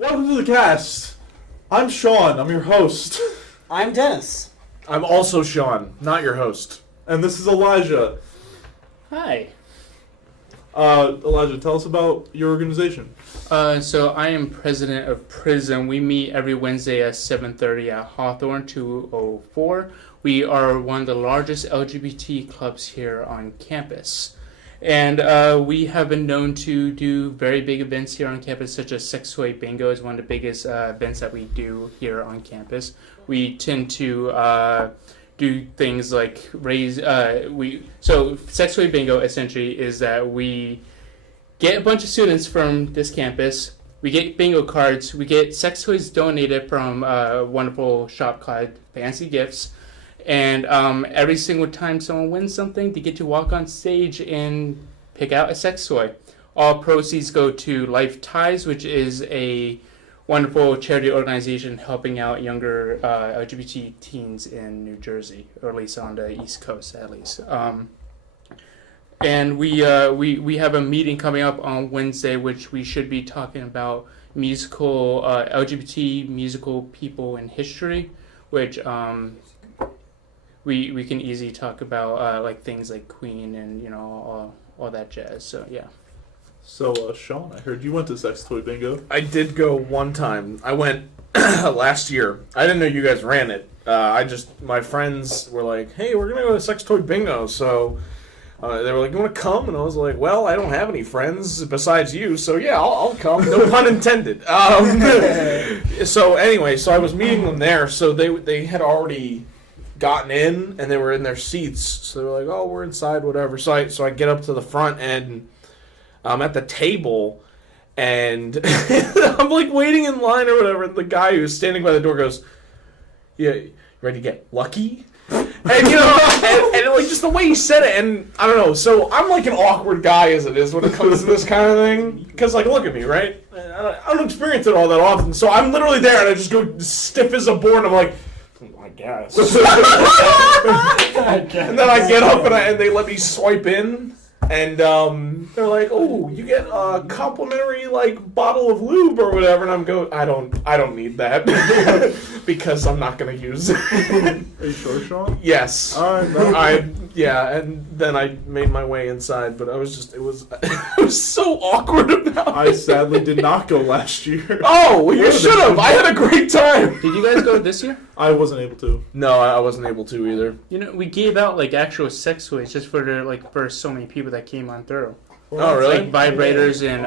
Welcome to the cast. I'm Sean. I'm your host. I'm Dennis. I'm also Sean, not your host. And this is Elijah. Hi. Elijah, tell us about your organization. So I am president of PRISM. We meet every Wednesday at 7:30 at Hawthorne 204. We are one of the largest LGBT clubs here on campus. And we have been known to do very big events here on campus, such as Sex Toy Bingo is one of the biggest events that we do here on campus. We tend to do things like so Sex Toy Bingo essentially is that we get a bunch of students from this campus, we get bingo cards, we get sex toys donated from a wonderful shop called Fancy Gifts, and every single time someone wins something, they get to walk on stage and pick out a sex toy. All proceeds go to Life Ties, which is a wonderful charity organization helping out younger LGBT teens in New Jersey, or at least on the East Coast, at least. And we have a meeting coming up on Wednesday, which we should be talking about musical LGBT musical people in history, which we can easily talk about like things like Queen and all that jazz. So yeah. So Sean, I heard you went to Sex Toy Bingo. I did go one time. I went last year. I didn't know you guys ran it. My friends were like, "Hey, we're gonna go to Sex Toy Bingo." So they were like, "You want to come?" And I was like, "Well, I don't have any friends besides you, so yeah, I'll come." No pun intended. So anyway, so I was meeting them there. So they had already gotten in and they were in their seats. So they were like, "Oh, we're inside, whatever." So I get up to the front and I'm at the table and I'm like waiting in line or whatever. And the guy who's standing by the door goes, "Yeah, you ready to get lucky?" And and like just the way he said it, and I don't know. So I'm like an awkward guy as it is when it comes to this kind of thing. Because like, look at me, right? I don't experience it all that often. So I'm literally there, and I just go stiff as a board. And I'm like, I guess. And then I get up and they let me swipe in, and they're like, "Oh, you get a complimentary like bottle of lube or whatever." And I don't need that because I'm not gonna use it. Are you sure, Sean? Yes. All right. And then I made my way inside, but it was so awkward about it. I sadly did not go last year. Oh, well, you should have. I had a great time. Did you guys go this year? I wasn't able to. No, I wasn't able to either. We gave out like actual sex toys just for so many people that came on through. Oh, really? Like vibrators and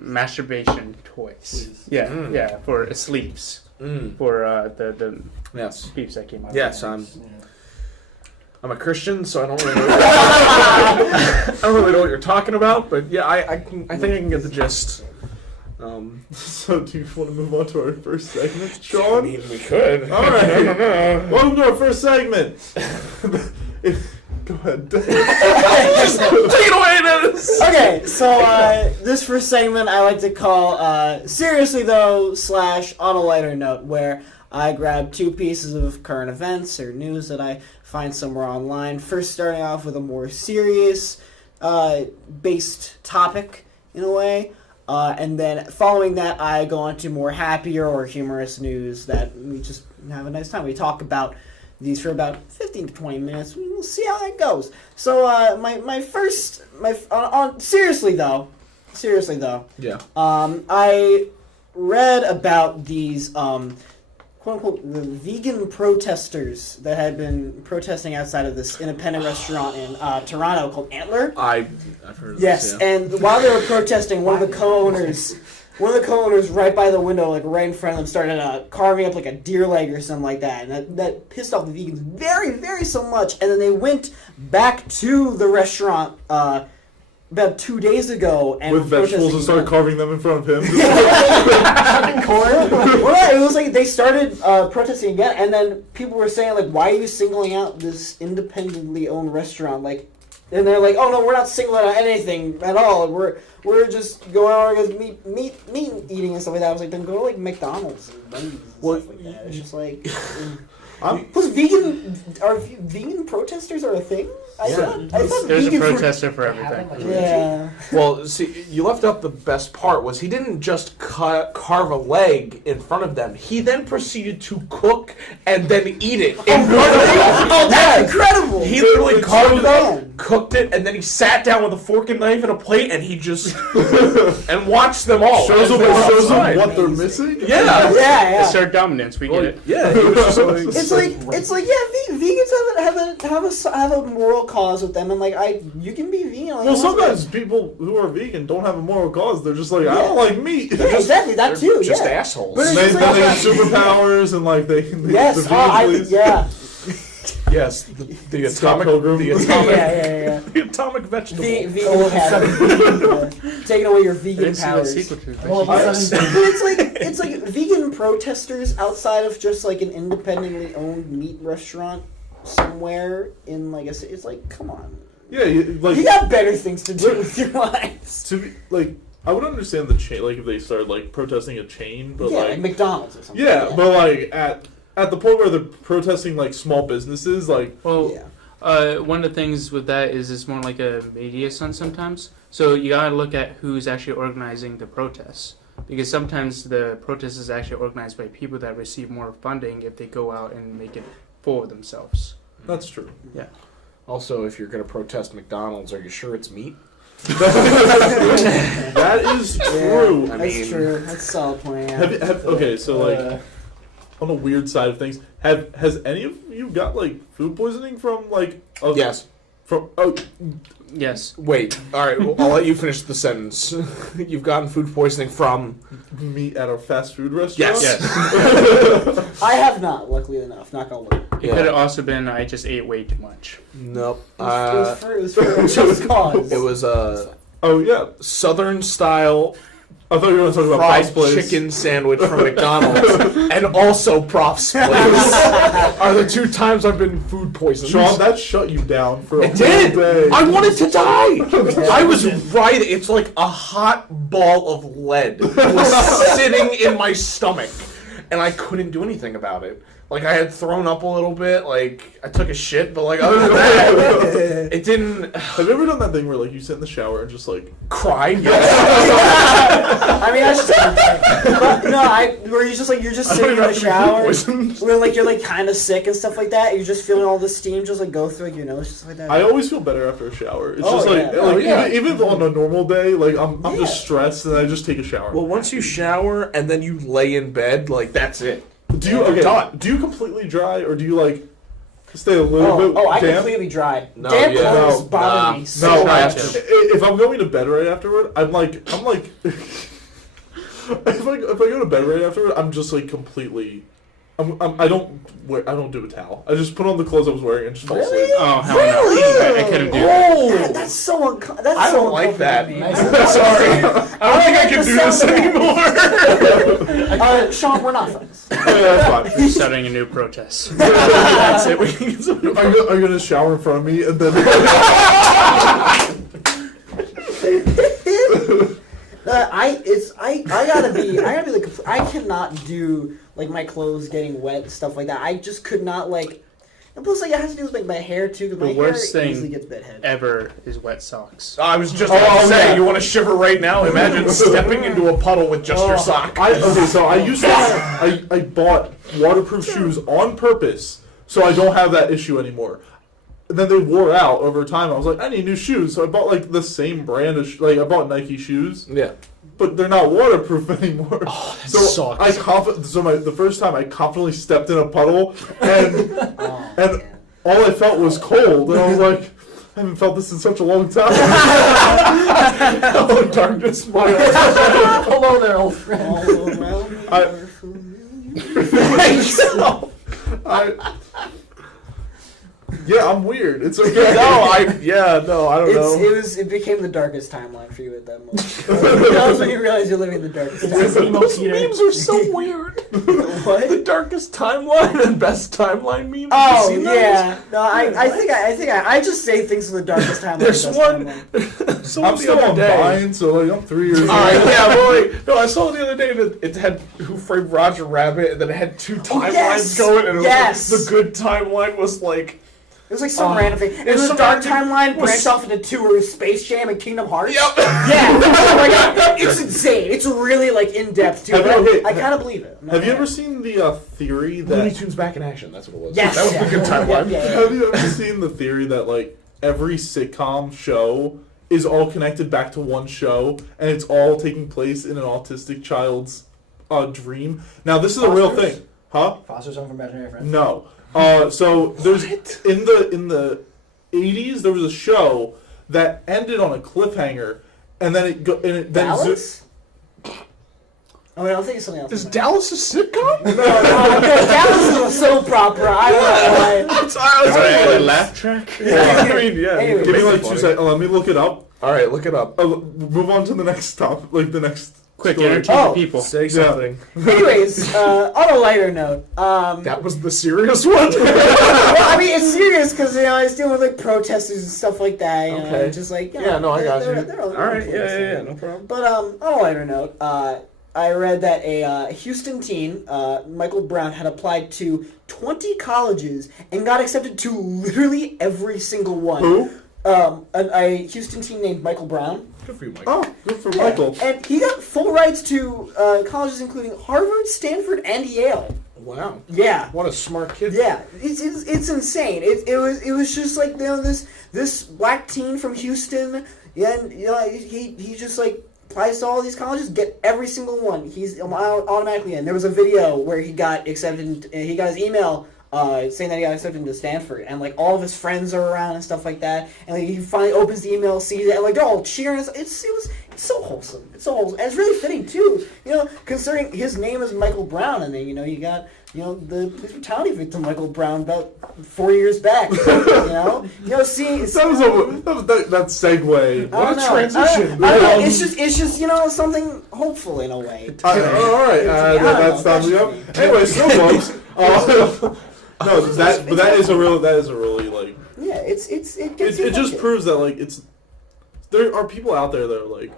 masturbation toys. Yeah, yeah, for sleeps. For the Yes. peeps that came out. Yes, I'm a Christian, so I don't really know. I don't really know what you're talking about, but yeah, I think I can get the gist. So do you want to move on to our first segment, Sean? I mean, we could. All right. Welcome to our first segment. Go ahead. Take it away, Dennis. Okay, so this first segment I like to call Seriously Though / On a Lighter Note, where I grab two pieces of current events or news that I find somewhere online. First starting off with a more serious based topic in a way. And then following that, I go on to more happier or humorous news that we just have a nice time. We talk about these for about 15 to 20 minutes. We'll see how that goes. So seriously though, Yeah. I read about these quote unquote the vegan protesters that had been protesting outside of this independent restaurant in Toronto called Antler. I've heard of Yes, this, yeah. and while they were protesting, one of the co-owners right by the window, like right in front of them, started carving up like a deer leg or something like that, and that pissed off the vegans very, very so much. And then they went back to the restaurant about 2 days ago and with vegetables and started carving them in front of him. Corn. Well, it was like they started protesting again, and then people were saying like, "Why are you singling out this independently owned restaurant?" Like, and they're like, "Oh no, we're not singling out anything at all. We're just going on against meat eating and stuff like that." I was like, "Then go to like McDonald's and Wendy's and stuff like that." It's just like. Plus, vegan protesters are a thing. I thought There's a vegan protester for everything. Yeah. Well, see, you left out the best part was he didn't just carve a leg in front of them. He then proceeded to cook and then eat it in front of them. Oh, that's incredible! He literally carved it bad. up, cooked it, and then he sat down with a fork and knife and a plate, and he just and watched them all. Shows them outside. what they're missing. Yeah. Yeah. Assert dominance. We get it. Yeah. He was just like, It's like vegans have a moral cause with them, and like you can be vegan. Like, Well, sometimes people who are vegan don't have a moral cause. They're just like, I don't like meat. Yeah, exactly. That they're too. just yeah. assholes. But They it's just have like, superpowers and like they yes. the vegan police. Yeah. Yes, the Scott atomic, Pilgrim. the atomic, Yeah. the atomic vegetable. Vegan academy. Taking away your vegan powers. But it's like vegan protesters outside of just like an independently owned meat restaurant somewhere in like a city. It's like, come on. Yeah, You like got better things to do with your lives. to be like, I would understand the chain, like if they started like protesting a chain, but Yeah, like like McDonald's or something. yeah, but like at the point where they're protesting like small businesses, like Well, Yeah. one of the things with that is it's more like a media stunt sometimes. So you gotta look at who's actually organizing the protests. Because sometimes the protest is actually organized by people that receive more funding if they go out and make it for themselves. that's true. Also, if you're going to protest McDonald's, are you sure it's meat? That is true. I That's mean- true. That's a solid point. Yeah. Okay, so like on the weird side of things, has any of you got like food poisoning from like Yes. from Yes. Wait. All right. Well, I'll let you finish the sentence. You've gotten food poisoning from. meat at a fast food restaurant? Yes. I have not, luckily enough. Not gonna work. It could have also been I just ate way too much. Nope. It was for a just cause. It was a Oh yeah, Southern style I thought you were going to talk about fried Prof's Place. chicken sandwich from McDonald's, and also Prof's Place are the two times I've been food poisoned. Sean, that shut you down for a It did. whole day. I wanted to die. I was right. It's like a hot ball of lead was sitting in my stomach, and I couldn't do anything about it. Like I had thrown up a little bit. Like I took a shit, but like other than that, it didn't. Have you ever done that thing where like you sit in the shower and just like Cry. I mean, I just but no, where you're just sitting in the shower, where like you're like kind of sick and stuff like that. And you're just feeling all the steam just like go through like your nose, just like that. I always feel better after a shower. It's Oh, just like, yeah. like yeah. even on a normal day, like I'm Yeah. just stressed and I just take a shower. Well, once you shower and then you lay in bed, like that's it. do you you're done. do you completely dry or do you like stay a little bit I damp? completely dry. No, Damp yeah. clothes No, bother nah. me so No, I I, much. have to. if I'm going to bed right afterward, I'm like if I go to bed right afterward, I'm just like completely. I don't do a towel. I just put on the clothes I was wearing and just fall Really? asleep. Oh, hell no. Really? I couldn't do that. Oh, That's so that's I so don't like that. uncomfortable to me. Sorry, I don't think I can do this anymore. Sean, we're not friends. Yeah, that's fine. You're starting a new protest. That's it. We can get some- Are you gonna shower in front of me and then? I gotta be like I cannot do like my clothes getting wet and stuff like that. I just could not like. And plus, like it has to do with like my hair too, because my The hair worst thing easily gets bedhead. Ever is wet socks. I was just about to say, yeah. you want to shiver right now? Imagine stepping into a puddle with just your sock. So I used to. I bought waterproof shoes on purpose, so I don't have that issue anymore. And then they wore out over time. I was like, I need new shoes, so I bought like the same brand of I bought Nike shoes, Yeah. but they're not waterproof anime Oh, that so sucks. the first time I confidently stepped in a puddle and and all I felt was cold, and I was like, I haven't felt this in such a long time. Hello, darkness, my old Hello there, old friend. All around me I- are familiar. I Yeah, I'm weird. It's okay. I don't know. It became the darkest timeline for you at that moment. That was when you realized you're living the darkest timeline. Those memes are so weird. What? The darkest timeline and best timeline memes. Oh Have you seen yeah, no, I think I just say things in the darkest timeline. There's best one. timeline. I'm still on Vine, so like I'm 3 years old. All right, yeah, but wait. No, I saw the other day that it had Who Framed Roger Rabbit, and then it had 2 timelines yes! going, and it Yes! was like, the good timeline was like. It was like some random thing. And was the some dark random- timeline was- branched off into 2 where it was Space Jam and Kingdom Hearts. Yep. Yeah, oh my god, it's insane. It's really like in depth too. Have But you- I kind of believe it. Have you ever seen the theory Looney that? Tunes Back in Action. That's what it was. Yes, that was yeah. the good timeline. Yeah. Have you ever seen the theory that like every sitcom show is all connected back to one show, and it's all taking place in an autistic child's dream? Now this is a real Fosters? thing, huh? Foster's Home for Imaginary Friends. No. So there's in the 80s there was a show that ended on a cliffhanger, and then then Dallas? Oh, wait, I think it's something else. Is Dallas a sitcom? No, Dallas is a soap opera. I don't know why. Alright, a laugh track. I mean, yeah. Anyways. Give me like Funny. 2 seconds. Let me look it up. All right, look it up. Move on to the next topic, like the next. Quick, story. entertain Oh. the people. Say something. Anyways, on a lighter note, That was the serious one. well, I mean, it's serious because I was dealing with like protesters and stuff like that. You know, Okay. and just like Yeah, no, I got you. they're All right, yeah, no problem. But on a lighter note, I read that a Houston teen, Michael Brown, had applied to 20 colleges and got accepted to literally every single one. Who? A Houston teen named Michael Brown. Good for you, Mike. Oh, good for Yeah, Michael. and he got full rights to colleges including Harvard, Stanford, and Yale. Wow. Yeah. What a smart kid. Yeah, it's insane. It was just like, you know, this black teen from Houston, and you know he just like applies to all these colleges, get every single one. He's automatically in. There was a video where he got accepted. He got his email saying that he got accepted into Stanford, and like all of his friends are around and stuff like that. And like, he finally opens the email, sees it, and like they're all cheering. It's so wholesome. It's so wholesome. And it's really fitting too. You know, considering his name is Michael Brown, and then you got the police brutality victim Michael Brown about 4 years back. you know, see. That segue. I don't know. transition. I don't know. It's just something hopeful in a way. All right, that's thumbs up. Anyway, so folks. No, that is a really like. Yeah, it gets you It just thinking. proves that like there are people out there that are like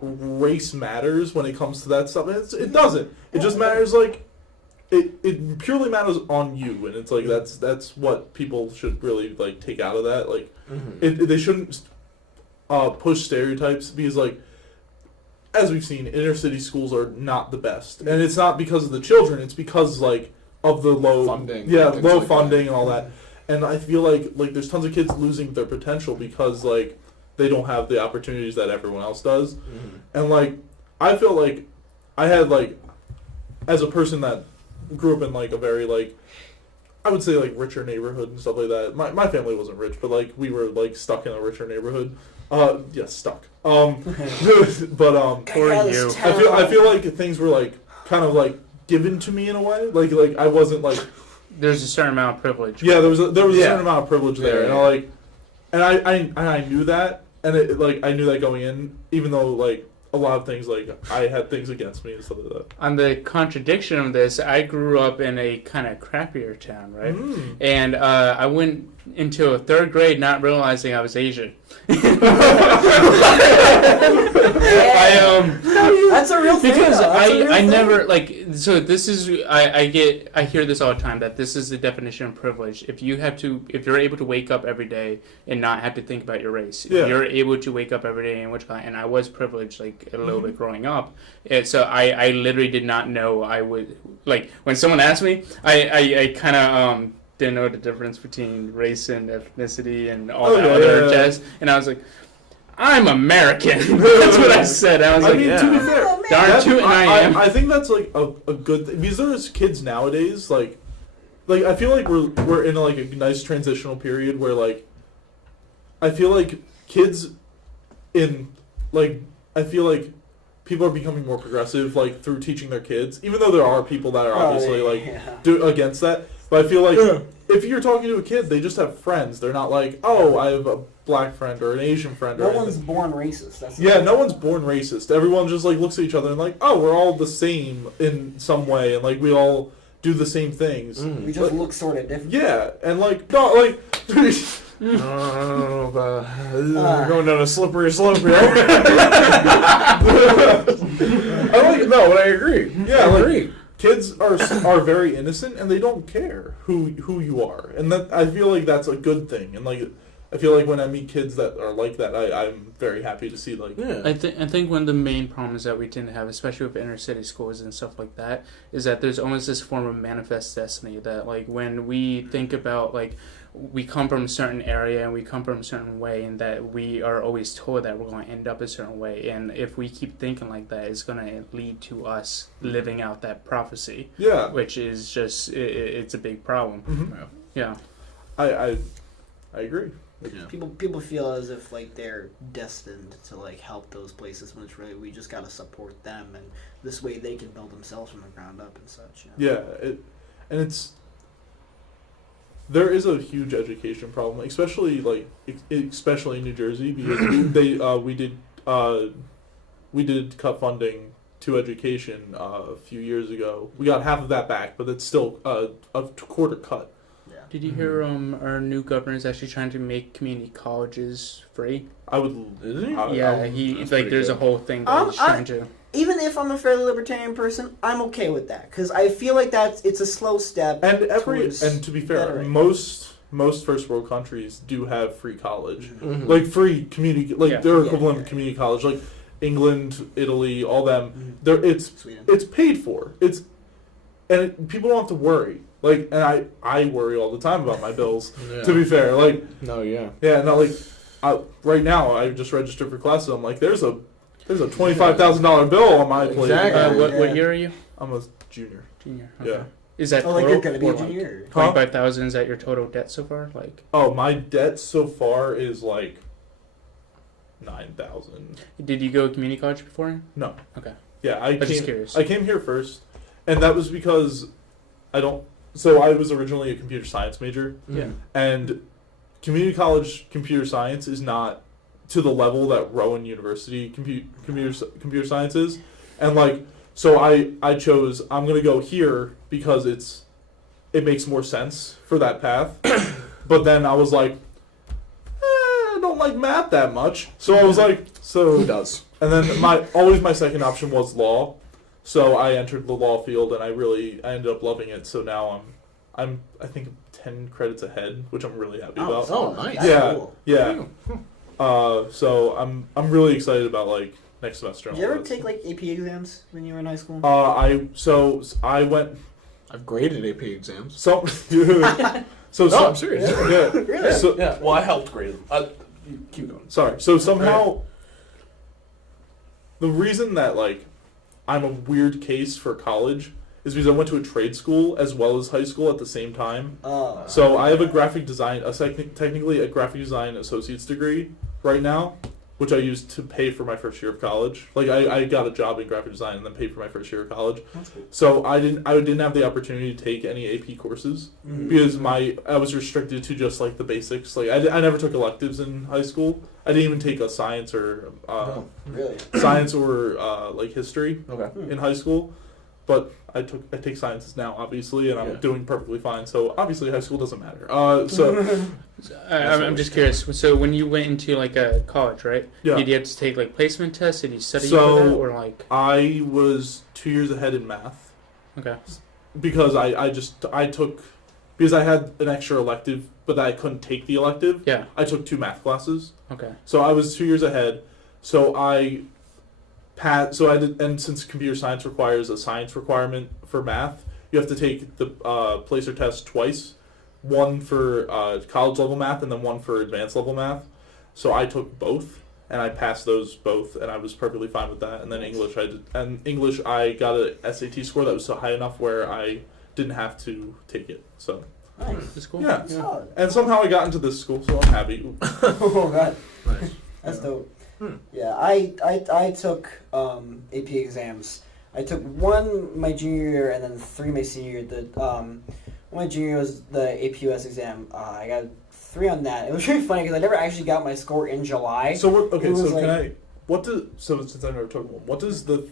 race matters when it comes to that stuff. And it doesn't. It just matters like it purely matters on you, and it's like that's what people should really like take out of that. Like they shouldn't push stereotypes because like as we've seen, inner city schools are not the best, and it's not because of the children. It's because like of the low Funding. yeah, Things low like funding that. and all that. And I feel like there's tons of kids losing their potential because like they don't have the opportunities that everyone else does. And like I feel like I had like as a person that grew up in like a very like I would say like richer neighborhood and stuff like that. My family wasn't rich, but like we were like stuck in a richer neighborhood. Yes, stuck. But Poor you. I feel like things were like kind of like given to me in a way. Like I wasn't like There's a certain amount of privilege. yeah, there was a Yeah. certain amount of privilege there, Yeah, and I knew that, and it like I knew that going in, even though like a lot of things like I had things against me and stuff like that. On the contradiction of this, I grew up in a kind of crappier town, right? And I went into a 3rd grade not realizing I was Asian. That's a real thing. Because though. That's a real I thing. never like so this is I hear this all the time that this is the definition of privilege. If you're able to wake up every day and not have to think about your race, Yeah. if you're able to wake up every day and I was privileged like a little bit growing up, and so I literally did not know I would like when someone asked me I kind of didn't know the difference between race and ethnicity and all that other jazz, and I was like, I'm American. That's what I said. I was I like, mean, yeah. to be fair, Oh, man. Darn tootin' I am. I think that's like a good thing because there's kids nowadays like I feel like we're in like a nice transitional period where like I feel like kids in like I feel like people are becoming more progressive like through teaching their kids, even though there are people that are obviously like do against that. But I feel like if you're talking to a kid, they just have friends. They're not like, oh, I have a black friend or an Asian friend. No or one's anything. born racist. That's Yeah, no one's born racist. Everyone just like looks at each other and like, oh, we're all the same in some way, and like we all do the same things. We just look sort of different. Yeah, and like no, like. We're going down a slippery slope here. But I agree. Yeah, I like, agree. kids are very innocent and they don't care who you are, and that I feel like that's a good thing. And like I feel like when I meet kids that are like that, I'm very happy to see like. Yeah. I think one of the main problems that we tend to have, especially with inner city schools and stuff like that, is that there's almost this form of manifest destiny that like when we think about like we come from a certain area and we come from a certain way, and that we are always told that we're going to end up a certain way, and if we keep thinking like that, it's going to lead to us living out that prophecy. Yeah. Which is just it's a big problem. Mm-hmm. Yeah. I agree. Yeah. People feel as if like they're destined to like help those places when it's really we just gotta support them, and this way they can build themselves from the ground up and such. You know? Yeah, there is a huge education problem, especially especially in New Jersey, because we did cut funding to education a few years ago. We got half of that back, but it's still a quarter cut. Did you hear our new governor is actually trying to make community colleges free? I would. Is he? He's like there's a whole thing that he's I- trying to. Even if I'm a fairly libertarian person, I'm okay with that because I feel like it's a slow step. And towards to be fair, bettering. most first world countries do have free college, Mhm. like free community, like Yeah. their Yeah, equivalent yeah. of community college, like England, Italy, all them. Mhm. There, it's Sweden. paid for. People don't have to worry. Like, and I worry all the time about my bills. Yeah. To be fair, like, No, yeah. yeah, not like, right now I just registered for classes. I'm like, there's a $25,000 bill on my plate. Exactly. What year are you? I'm a junior. Junior. Yeah. Is that Oh, like total, you're gonna be or, a like, junior. Huh? 25,000 is that your total debt so far? Like, Oh, my debt so far is like 9,000. did you go to community college before? No. Okay. Yeah, I'm just curious. I came here first, and that was because So I was originally a computer science major, Yeah. and community college computer science is not to the level that Rowan University computer science is, and like so I chose I'm gonna go here because it makes more sense for that path, but then I was like, I don't like math that much, so I was like Who does? and then my second option was law. So I entered the law field and I ended up loving it. So now I'm I think 10 credits ahead, which I'm really happy about. Oh, nice. That's Yeah. cool. Yeah. So I'm really excited about like next semester. and Did you all ever that take stuff. like AP exams when you were in high school? I went I've graded AP exams. so No, I'm serious. yeah. Really? So, Yeah, well, I helped grade them. Keep going. Sorry. So somehow, the reason that like I'm a weird case for college is because I went to a trade school as well as high school at the same time. Oh. So I have a technically a graphic design associate's degree right now, which I used to pay for my first year of college. Like I got a job in graphic design and then paid for my first year of college. That's cool. So I didn't have the opportunity to take any AP courses Mhm. because I was restricted to just like the basics. Like I never took electives in high school. I didn't even take a science or Really? science or like history Okay. in high school. But I take sciences now, obviously, and I'm Yeah. doing perfectly fine. So obviously, high school doesn't matter. So I'm just curious. So when you went into like a college, right? yeah, Did you have to take like placement tests? Did you study So- for that, or like? I was 2 years ahead in math Okay. because I took because I had an extra elective, but I couldn't take the elective. Yeah. I took 2 math classes, Okay. so I was 2 years ahead. So I did, and since computer science requires a science requirement for math, you have to take the placer test twice, one for college level math and then one for advanced level math. So I took both, and I passed those both, and I was perfectly fine with that. And then English, I got a SAT score that was so high enough where I didn't have to take it. So Nice. That's cool. yeah, Solid. and somehow I got into this school, so I'm happy. Oh god. Nice. That's dope. Hmm. Yeah, I took AP exams. I took one my junior year and then 3 my senior year. my junior year was the APUS exam. I got 3 on that. It was really funny because I never actually got my score in July. So what? Okay, so like, can I? What does since I've never took one, what does the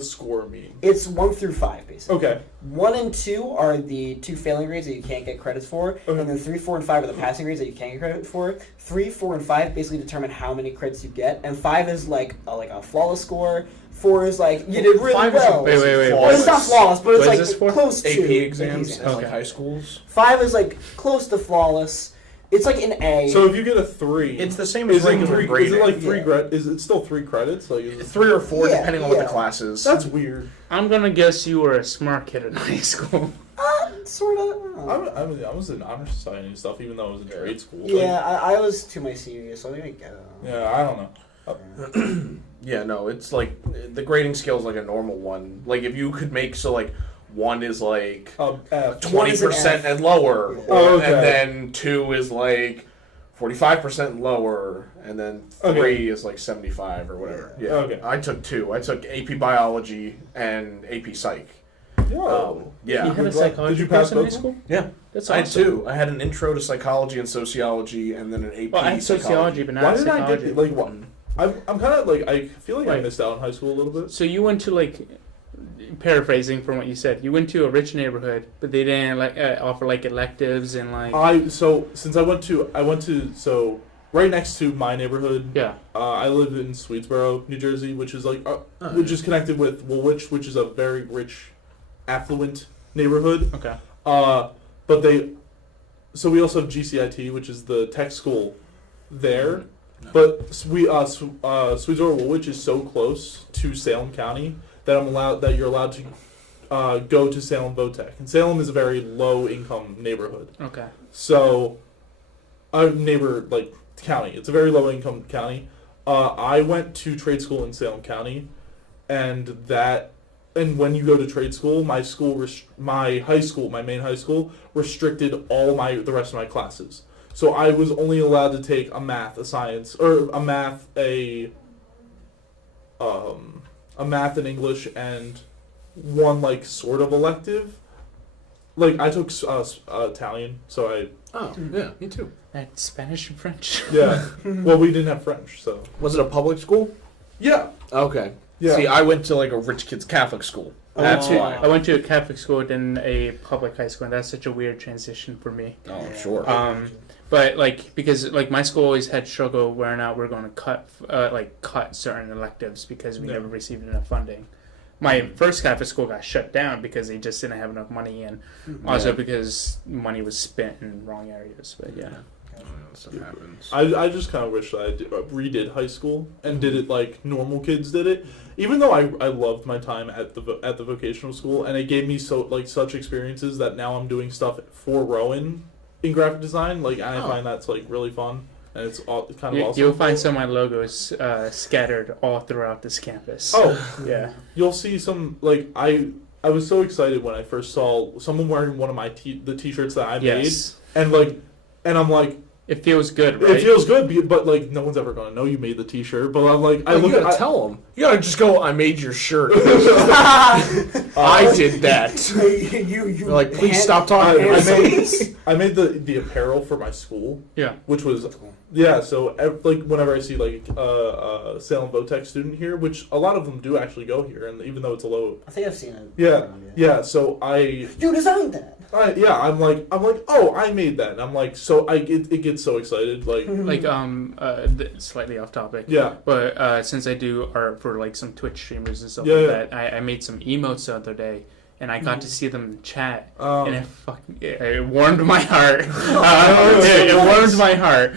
score mean? It's 1 through 5 basically. Okay. 1 and 2 are the 2 failing grades that you can't get credits for, Okay. and then 3, 4, and 5 are the passing grades that you can get credit for. 3, 4, and 5 basically determine how many credits you get, and 5 is like a flawless score. 4 is like you did really 5 is well. Wait. Well, it's not flawless, but it's What is this like for? close to AP exams in Okay. like high schools. 5 is like close to flawless. It's like an A. So if you get a 3, It's the same as is it regular 3? grading. Is it like 3 Yeah. Is it still 3 credits? Like is it, 3 or 4, Yeah, depending on what yeah. the class is. that's weird. I'm gonna guess you were a smart kid in high school. Sort of. I was in honor society and stuff, even though I was in trade school. Yeah, I was to my senior year, so I think Yeah, I don't know. Yeah, no, it's like the grading scale is like a normal one. Like if you could make 1 is like F. 20% and lower, Yeah. Oh, okay. and then 2 is like 45% lower, and then 3 Okay. is like 75 or whatever. Yeah. Yeah. Okay. I took 2. I took AP Biology and AP Psych. Oh. Yeah. You had a Did psychology you pass course in high both of school? Yeah. That's I had awesome. 2. I had an intro to psychology and sociology, and then an AP Well, I had sociology, but not Why didn't I psychology. get like what? I'm kind of like I feel like I Right. missed out in high school a little bit. So you went to paraphrasing from what you said, you went to a rich neighborhood, but they didn't offer electives and Since I went to right next to my neighborhood. yeah. I live in Swedesboro, New Jersey, which is which is connected with Woolwich, which is a very rich, affluent neighborhood. Okay. But we also have GCIT, which is the tech school there. But Swedesboro Woolwich is so close to Salem County that you're allowed to go to Salem Votech, and Salem is a very low income neighborhood. Okay. So, county. It's a very low income county. I went to trade school in Salem County, and when you go to trade school, my main high school restricted the rest of my classes. So I was only allowed to take a math, a science, or a math, a math and English, and one sort of elective. I took Italian, so I Oh, yeah, me too. And Spanish and French. yeah. Well, we didn't have French, so Was it a public school? yeah. Okay. Yeah. See, I went to a rich kid's Catholic school. That's Oh, why. I went to a Catholic school, then a public high school, and that's such a weird transition for me. Oh, sure. But because my school always had struggle where now we're going to cut certain electives because we Yeah. never received enough funding. My first Catholic school got shut down because they just didn't have enough money, and also Yeah. because money was spent in wrong areas. But yeah, Stuff happens. I just kind of wish that I redid high school and did it like normal kids did it. Even though I loved my time at the vocational school, and it gave me such experiences that now I'm doing stuff for Rowan in graphic design. And I find that's really fun, and it's kind of awesome. you'll find some of my logos scattered all throughout this campus. Oh, yeah. you'll see some I was so excited when I first saw someone wearing one of my the t-shirts that I Yes. made, and I'm like. It feels good, right? It feels good, but no one's ever gonna know you made the T-shirt. But I'm like, You gotta tell them. You gotta just go, I made your shirt. I did that. you They're like, please stop talking. I made the apparel for my school. Yeah. Which was so whenever I see a Salem Votech student here, which a lot of them do actually go here, and even though it's a low. I think I've seen it. Yeah. So You designed that. I'm like, oh, I made that. And I'm like, so it gets so excited, Slightly off topic. Yeah. But since I do art for some Twitch streamers and stuff that, I made some emotes the other day, and I got to see them chat, and it warmed my heart. It warmed my heart.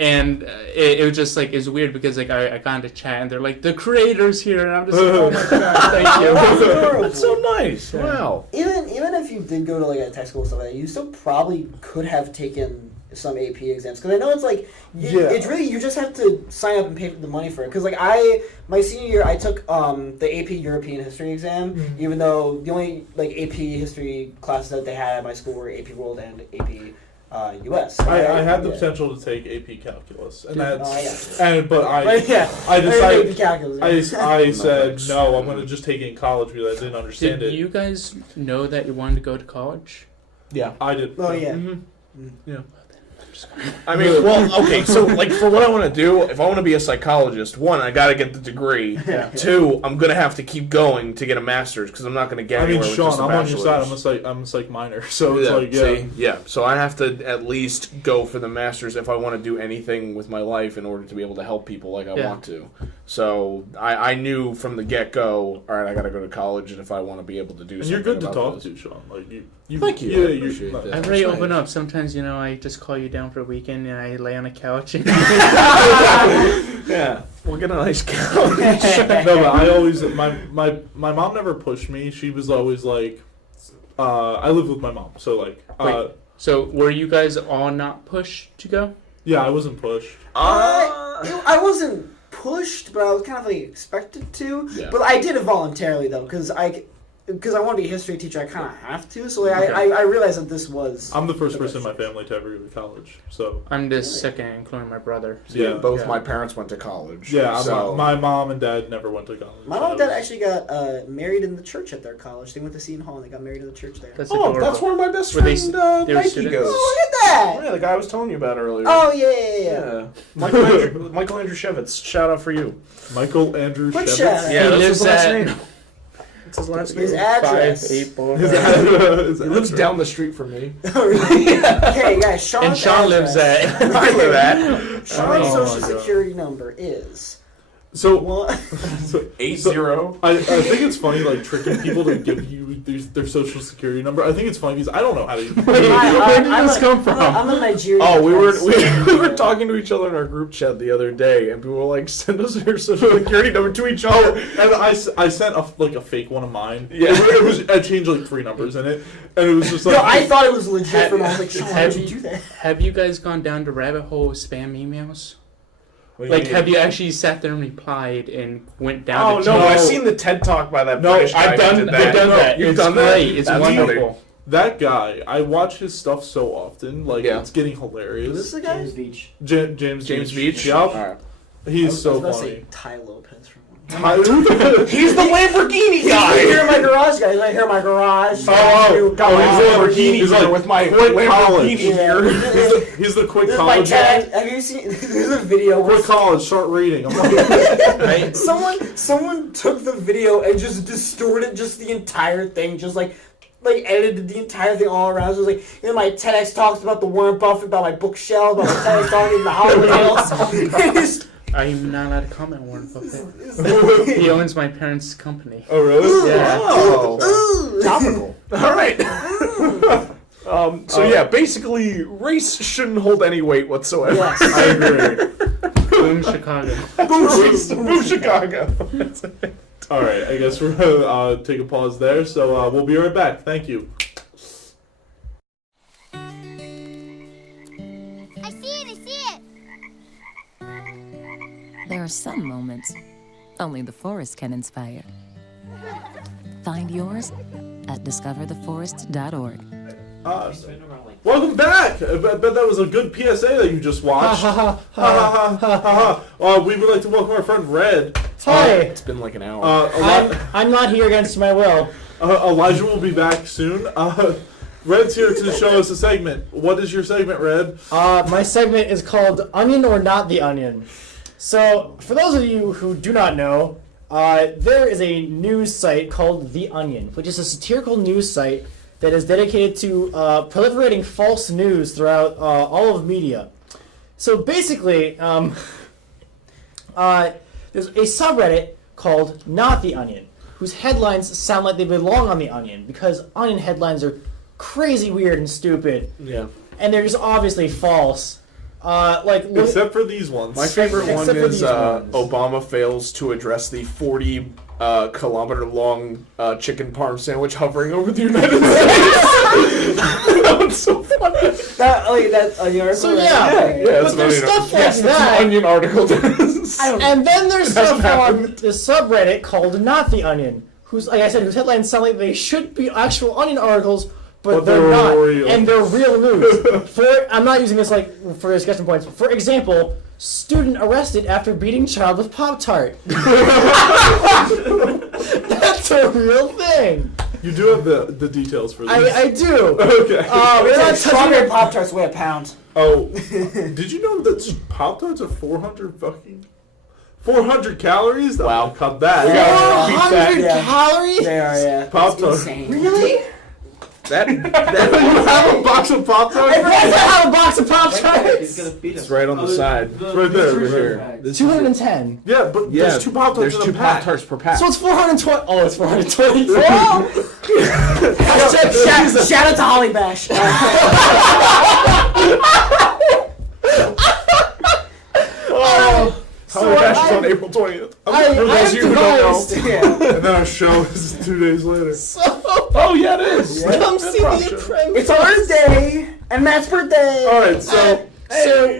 And it was just it was weird because I got into chat, and they're like, the creators here, and I'm just like, oh my god, thank you. That's so nice. Wow. Even if you did go to a tech school and stuff like that, you still probably could have taken some AP exams, because I know it's it's really, you just have to sign up and pay the money for it. Because my senior year I took the AP European History exam, even though the only AP History classes that they had at my school were AP World and AP US. I had the potential to take AP Calculus, and I decided AP Calculus. I said no, I'm going to just take it in college because I didn't understand Did it. you guys know that you wanted to go to college? Yeah. I did. Oh yeah. Yeah. I mean, well, okay, so, like, for what I want to do, if I want to be a psychologist, one, I got to get the degree. Yeah. Two, I'm going to have to keep going to get a master's, because I'm not going to get I mean, anywhere with Sean, just a I'm on your bachelor's. side. I'm a psych minor, so it's Yeah, like, yeah. see? Yeah, so I have to at least go for the master's if I want to do anything with my life in order to be able to help people like I want to. So I knew from the get-go, all right, I got to go to college, and if I want to be able to do And something you're good to about talk this. to, Sean. Like you Thank you. Yeah, I appreciate that. I'm That's very nice. open up. Sometimes, I just call you down for a weekend and I lay on a couch and Yeah, we'll get a nice couch. No, but I always my mom never pushed me. She was always like, I lived with my mom, so like, Wait. So were you guys all not pushed to go? yeah, I wasn't pushed. I wasn't pushed, but I was kind of like expected to. Yeah. But I did it voluntarily though, because I want to be a history teacher. I kind of have to. So like, Okay. I realized that this was. I'm the first person in my family to ever go to college, so I'm the second, including my brother. So, yeah, both Yeah. my parents went to college. yeah, so my mom and dad never went to college. My mom and dad actually got married in the church at their college. They went to Seton Hall and they got married in the church there. That's Oh, adorable. that's where my best Were they friend they were Mikey students? goes. Oh, look at that! Yeah, the guy I was telling you about earlier. Oh yeah. Michael Andrew Shevitz. Shout out for you. Michael Andrew Quick Shevitz. shout. Yeah, He that's lives his last at- name. That's his last His name. address. 584. His address. He lives down the street from me. Oh, really? Okay, guys. Sean's And Sean lives address. at. I live at Sean's Oh, social my God. security number is So, one. so 80. I think it's funny, like, tricking people to give you their social security number. I think it's funny because I don't know how to use Where did this come from? I'm a Nigerian. Oh, we were friend. talking to each other in our group chat the other day, and people were like, "Send us your social security number to each other." And I sent a fake one of mine. Yeah. It was I changed like 3 numbers in it, and it was just like. No, I thought it was legit. From I was like, Sean, why have would you you- do that? Have you guys gone down the rabbit hole of spam emails? What do you Like, mean? have you actually sat there and replied and went down? Oh the no! No. I've seen the TED Talk by that No, British guy. I've who done did that. that. You've It's done that? great. It's That's wonderful. That guy, I watch his stuff so often, like Yeah. it's getting Is hilarious. this the guy? Beach. James Beach. Yup. All right. He's so I was about to say funny. Ty Lopez from one. He's the Lamborghini He's right here in guy. my garage, guys. Right here in my garage. Got my Lamborghini He's here like, with my quick Lamborghini college. here. He's the quick This is my college. TED. Have you seen? There's a video where Quick college, start reading. I'm like, Right? someone took the video and just distorted just the entire thing, just like edited the entire thing all around. So it was like, my TEDx talks about the Warren Buffett, about my bookshelf, about my TEDx talking about the Holiday I'm not allowed to comment on Warren Buffett. He owns my parents' company. oh really? Yeah. Oh. Topical. All right. So yeah, basically, race shouldn't hold any weight whatsoever. Yes. I agree. Boom, Chicago. Boom, Chicago. All right, I guess we're gonna take a pause there. So we'll be right back. Thank you. I see it! There are some moments only the forest can inspire. Find yours at discovertheforest.org. Welcome back. I bet that was a good PSA that you just watched. We would like to welcome our friend Red. Hi, It's been like an hour. I'm not here against my will. Elijah will be back soon. Red's here to show us a segment. What is your segment, Red? My segment is called Onion or Not the Onion. So, for those of you who do not know, there is a news site called The Onion, which is a satirical news site that is dedicated to proliferating false news throughout all of media. So basically, there's a subreddit called Not the Onion, whose headlines sound like they belong on The Onion, because Onion headlines are crazy weird and stupid, Yeah. and they're just obviously false. Except for these ones. My favorite one Except for is these ones. Obama fails to address the 40 kilometer long chicken parm sandwich hovering over the United States. That one's so funny. That's Onion article. So right? yeah, Yeah, but there's stuff like yes, that's that. an Onion article. And then there's stuff happened. on the subreddit called Not the Onion, whose, like I said, whose headlines sound like they should be actual Onion articles, but they're not, real. and they're real news. I'm not using this like for discussion points. For example, student arrested after beating child with Pop-Tart. That's a real thing. You do have the details for this. I do. Okay. We're not touching Strawberry it. Pop-Tarts weigh a pound. Oh, did you know that Pop-Tarts are 400 calories? Wow. Cut that. We gotta beat that. 400 Yeah. calories? They are, yeah. Pop-Tarts. Insane. Really? That You have a box of Pop-Tarts? Yes, I have a box of Pop-Tarts. it's right on the side. It's right there. Over here. 210. Yeah, but there's 2 Pop-Tarts There's in a 2 pack. Pop-Tarts per pack. So it's 420. Oh, it's 420. Shout out to Holly Bash. Holly Bash is on April 20th. I those of you who don't devised. Yeah. And then our show is 2 days later. Oh yeah, it is. Come see Improv the show. apprentice. It's Thursday, and Matt's birthday. Alright, so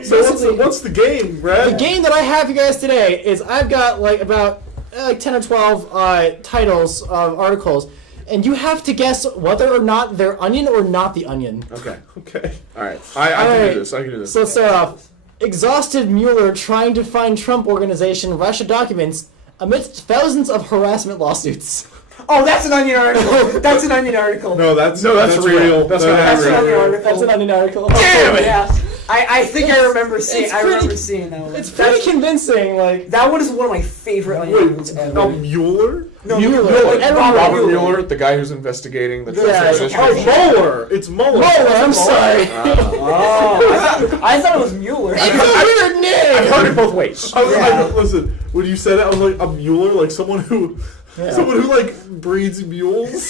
So what's the game, Brad? the game that I have for you guys today is I've got like about 10 or 12 titles of articles, and you have to guess whether or not they're onion or not the onion. Okay. Okay. All right. I can Alright. do this. I can do this. So let's start off. Exhausted Mueller trying to find Trump Organization Russia documents amidst thousands of harassment lawsuits. Oh, that's an Onion article. That's an Onion article. No, that's real. That's not That's an real. Onion article. That's an onion article. Damn it! Yeah. I think I remember seeing. it's I pretty- remember seeing that one. It's pretty convincing, like That one is one of my favorite Onion articles ever. Mueller? No, Mueller. Edward Robert Mueller, the guy who's investigating the Trump Yeah, administration. Oh, Mueller! It's Mueller. Mueller, I'm sorry. Oh, I thought it was Mueller. It's a weird name. I've heard it both ways. Listen, when you said it, I was like, a Mueller? Like someone who like breeds mules?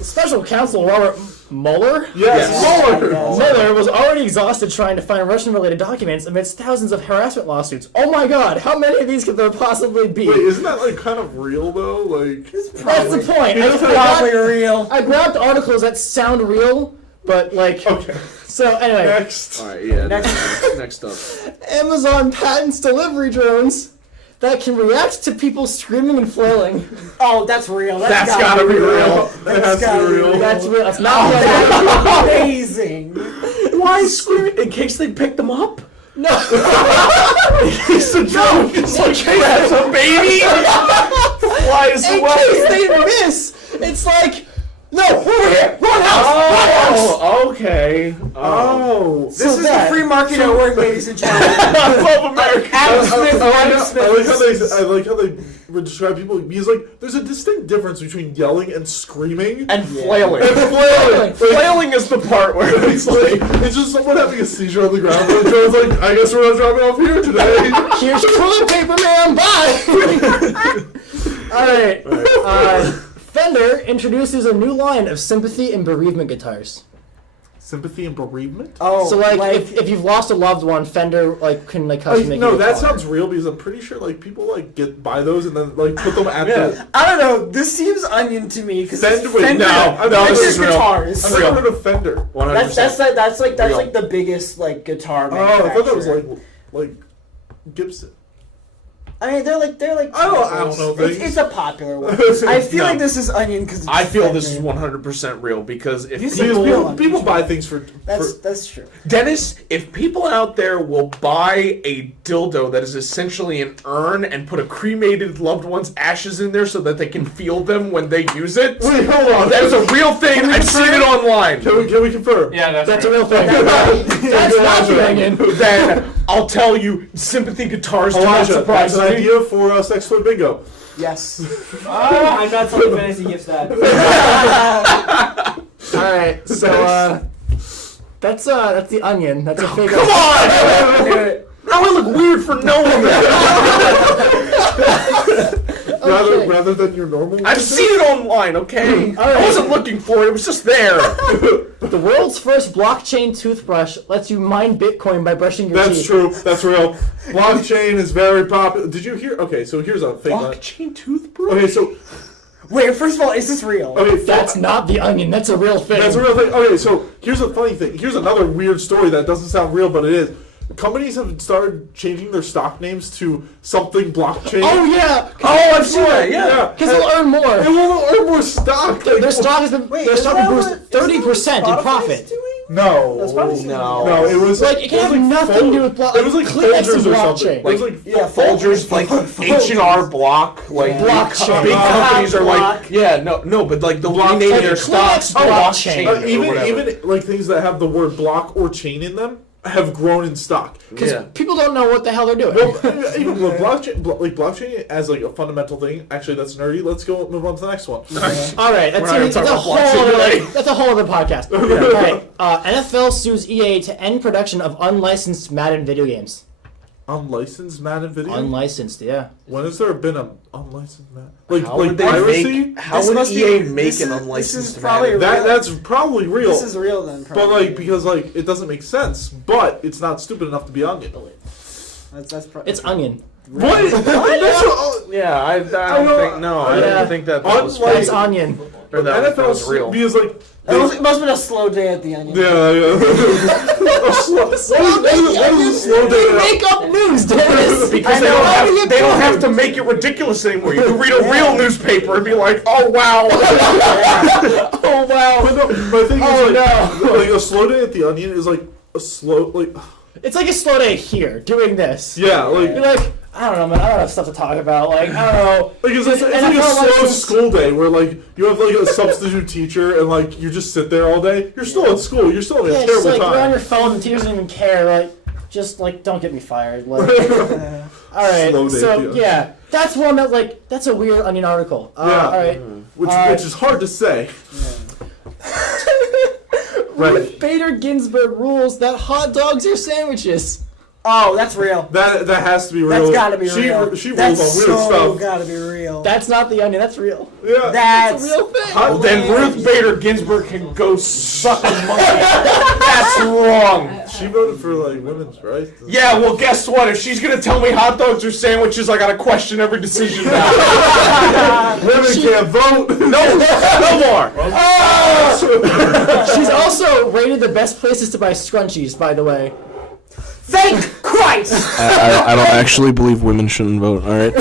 Special counsel Robert Mueller? Yes, Mueller! Mueller was already exhausted trying to find Russian-related documents amidst thousands of harassment lawsuits. Oh my god, how many of these could there possibly be? Wait, isn't that like kind of real though? Like, That's the point. It's Probably real. I grabbed articles that sound real, but like... okay. So anyway, Next. All right. Yeah. Next up. Amazon patents delivery drones that can react to people screaming and flailing. Oh, that's real. That's gotta be real. That has to gotta be be real. That's real. That's not real. That's amazing. Why screaming? In case they pick them up? No. It's a joke. It's like grabs a baby. Flies In away. case they miss, it's like, no, over here, run house, run house. Oh, okay. Oh. This is the free market at work, ladies and gentlemen. I love America. Adam Smith. Adam Smith. I like how they would describe people because like there's a distinct difference between yelling and screaming And flailing. and flailing. Flailing is the part where it's like. It's just someone having a seizure on the ground. And Joe's like, I guess we're not dropping off here today. Here's toilet paper, man. Bye. All right. Fender introduces a new line of sympathy and bereavement guitars. Sympathy and bereavement? Oh, So like, if you've lost a loved one, Fender like can like help you make No, you a that guitar. sounds real because I'm pretty sure like people like buy those and then like put them at the. I don't know. This seems Onion to me because Fender- Fender, no, this is real. guitars. I've never heard of Fender. 100%. That's Real. like the biggest like guitar Oh, I thought that was manufacturer. like Gibson. I mean, they're like. I don't know It's, things. it's a popular one. I feel No. like this is Onion because I feel this is 100% real because if You see- people, People buy things for. That's true. Dennis, if people out there will buy a dildo that is essentially an urn and put a cremated loved one's ashes in there so that they can feel them when they use it, Wait, hold on. that is a real thing. I've seen it online. Can we confirm? Yeah, That's a real thing. That's not the onion. Then I'll tell you, sympathy guitars do not Elijah, surprise that's an me. idea for Sex Toy Bingo. Yes. I'm not telling fantasy gifts that. All right, so that's the onion. That's a fake. Come on! Now I look weird for knowing that. Rather than your normal. I've seen it online, okay? All right. I wasn't looking for it, it was just there. The world's first blockchain toothbrush lets you mine Bitcoin by brushing your That's teeth. true. That's real. Blockchain is very popular. Did you hear? Okay, so here's a fake line. Blockchain toothbrush? Okay, so Wait, first of all, is this real? okay, That's not the onion. That's a real thing. That's a real thing. Okay, so here's a funny thing. Here's another weird story that doesn't sound real, but it is. Companies have started changing their stock names to something blockchain. Oh yeah. Oh, I've seen that, yeah. Because they'll earn more. They will earn more stock. Their stock has been Wait, their isn't stock that has what- boosted 30% in Spotify's profit. doing? No. That's probably No. No, it was Like, it can have nothing to do with block. It was like Kleenex Folgers and or blockchain. something. It was like Yeah, Folgers, like H&R Block, like Blockchain. big companies are Block. like, yeah, no, but like they'll Block- rename like their stocks Kleenex blockchain. blockchain. or even whatever. like things that have the word block or chain in them have grown in stock. Because Yeah. people don't know what the hell they're doing. Well, even the blockchain as like a fundamental thing. Actually, that's nerdy. Let's go move on to the next one. All right, We're not gonna that's talk a about whole blockchain other, today. that's a whole other podcast. All right, NFL sues EA to end production of unlicensed Madden video games. Unlicensed Madden video. Unlicensed, yeah. When has there been an unlicensed Madden? Like How like would they piracy? make? How This would must be- EA this make is- an this is unlicensed probably Madden? That that's probably real. This is real then. but Probably. like because like it doesn't make sense. But it's not stupid enough to be Onion. that's It's Onion. What? That's what- Yeah, I don't think no. I Yeah. don't think that was Unlike- It's Onion. or that NFL was real. because like it must have been a slow day at the Onion. yeah. A slow, what is a slow day? You make up news, Dennis. Because I they know, don't, how do you have, they don't do have it? to make it ridiculous anymore. You can read a real newspaper and be like, oh wow. Oh wow. But no, my thing Oh, is like a slow day at the Onion is like a slow like It's like a slow day here, doing this. yeah like. You're like, I don't know, man. I don't have stuff to talk about. Like, I don't know. Like it's like a NFL slow license- school day where like you have like a substitute teacher and like you just sit there all day. You're still at school. You're still having Yeah, a just terrible like you're on time. your phone. The teachers don't even care. Like, just like don't get me fired. Like, all right. Slow day, So yeah. yeah, that's one that like that's a weird Onion article. Yeah. All right. Which is hard to say. Ruth Bader Ginsburg rules that hot dogs are sandwiches. Oh, that's real. That has to be real. That's gotta be she, real. She rules That's on weird so stuff. gotta be real. That's not the Onion. That's real. Yeah. That's It's a real thing. Well, then Ruth Bader Ginsburg can go suck a monkey. That's wrong. She voted for like women's rights. Yeah, well, guess what? If she's gonna tell me hot dogs are sandwiches, I gotta question every decision now. Women can't vote. No more. She's also rated the best places to buy scrunchies. By the way. Thank Christ. I don't actually believe women shouldn't vote. All right.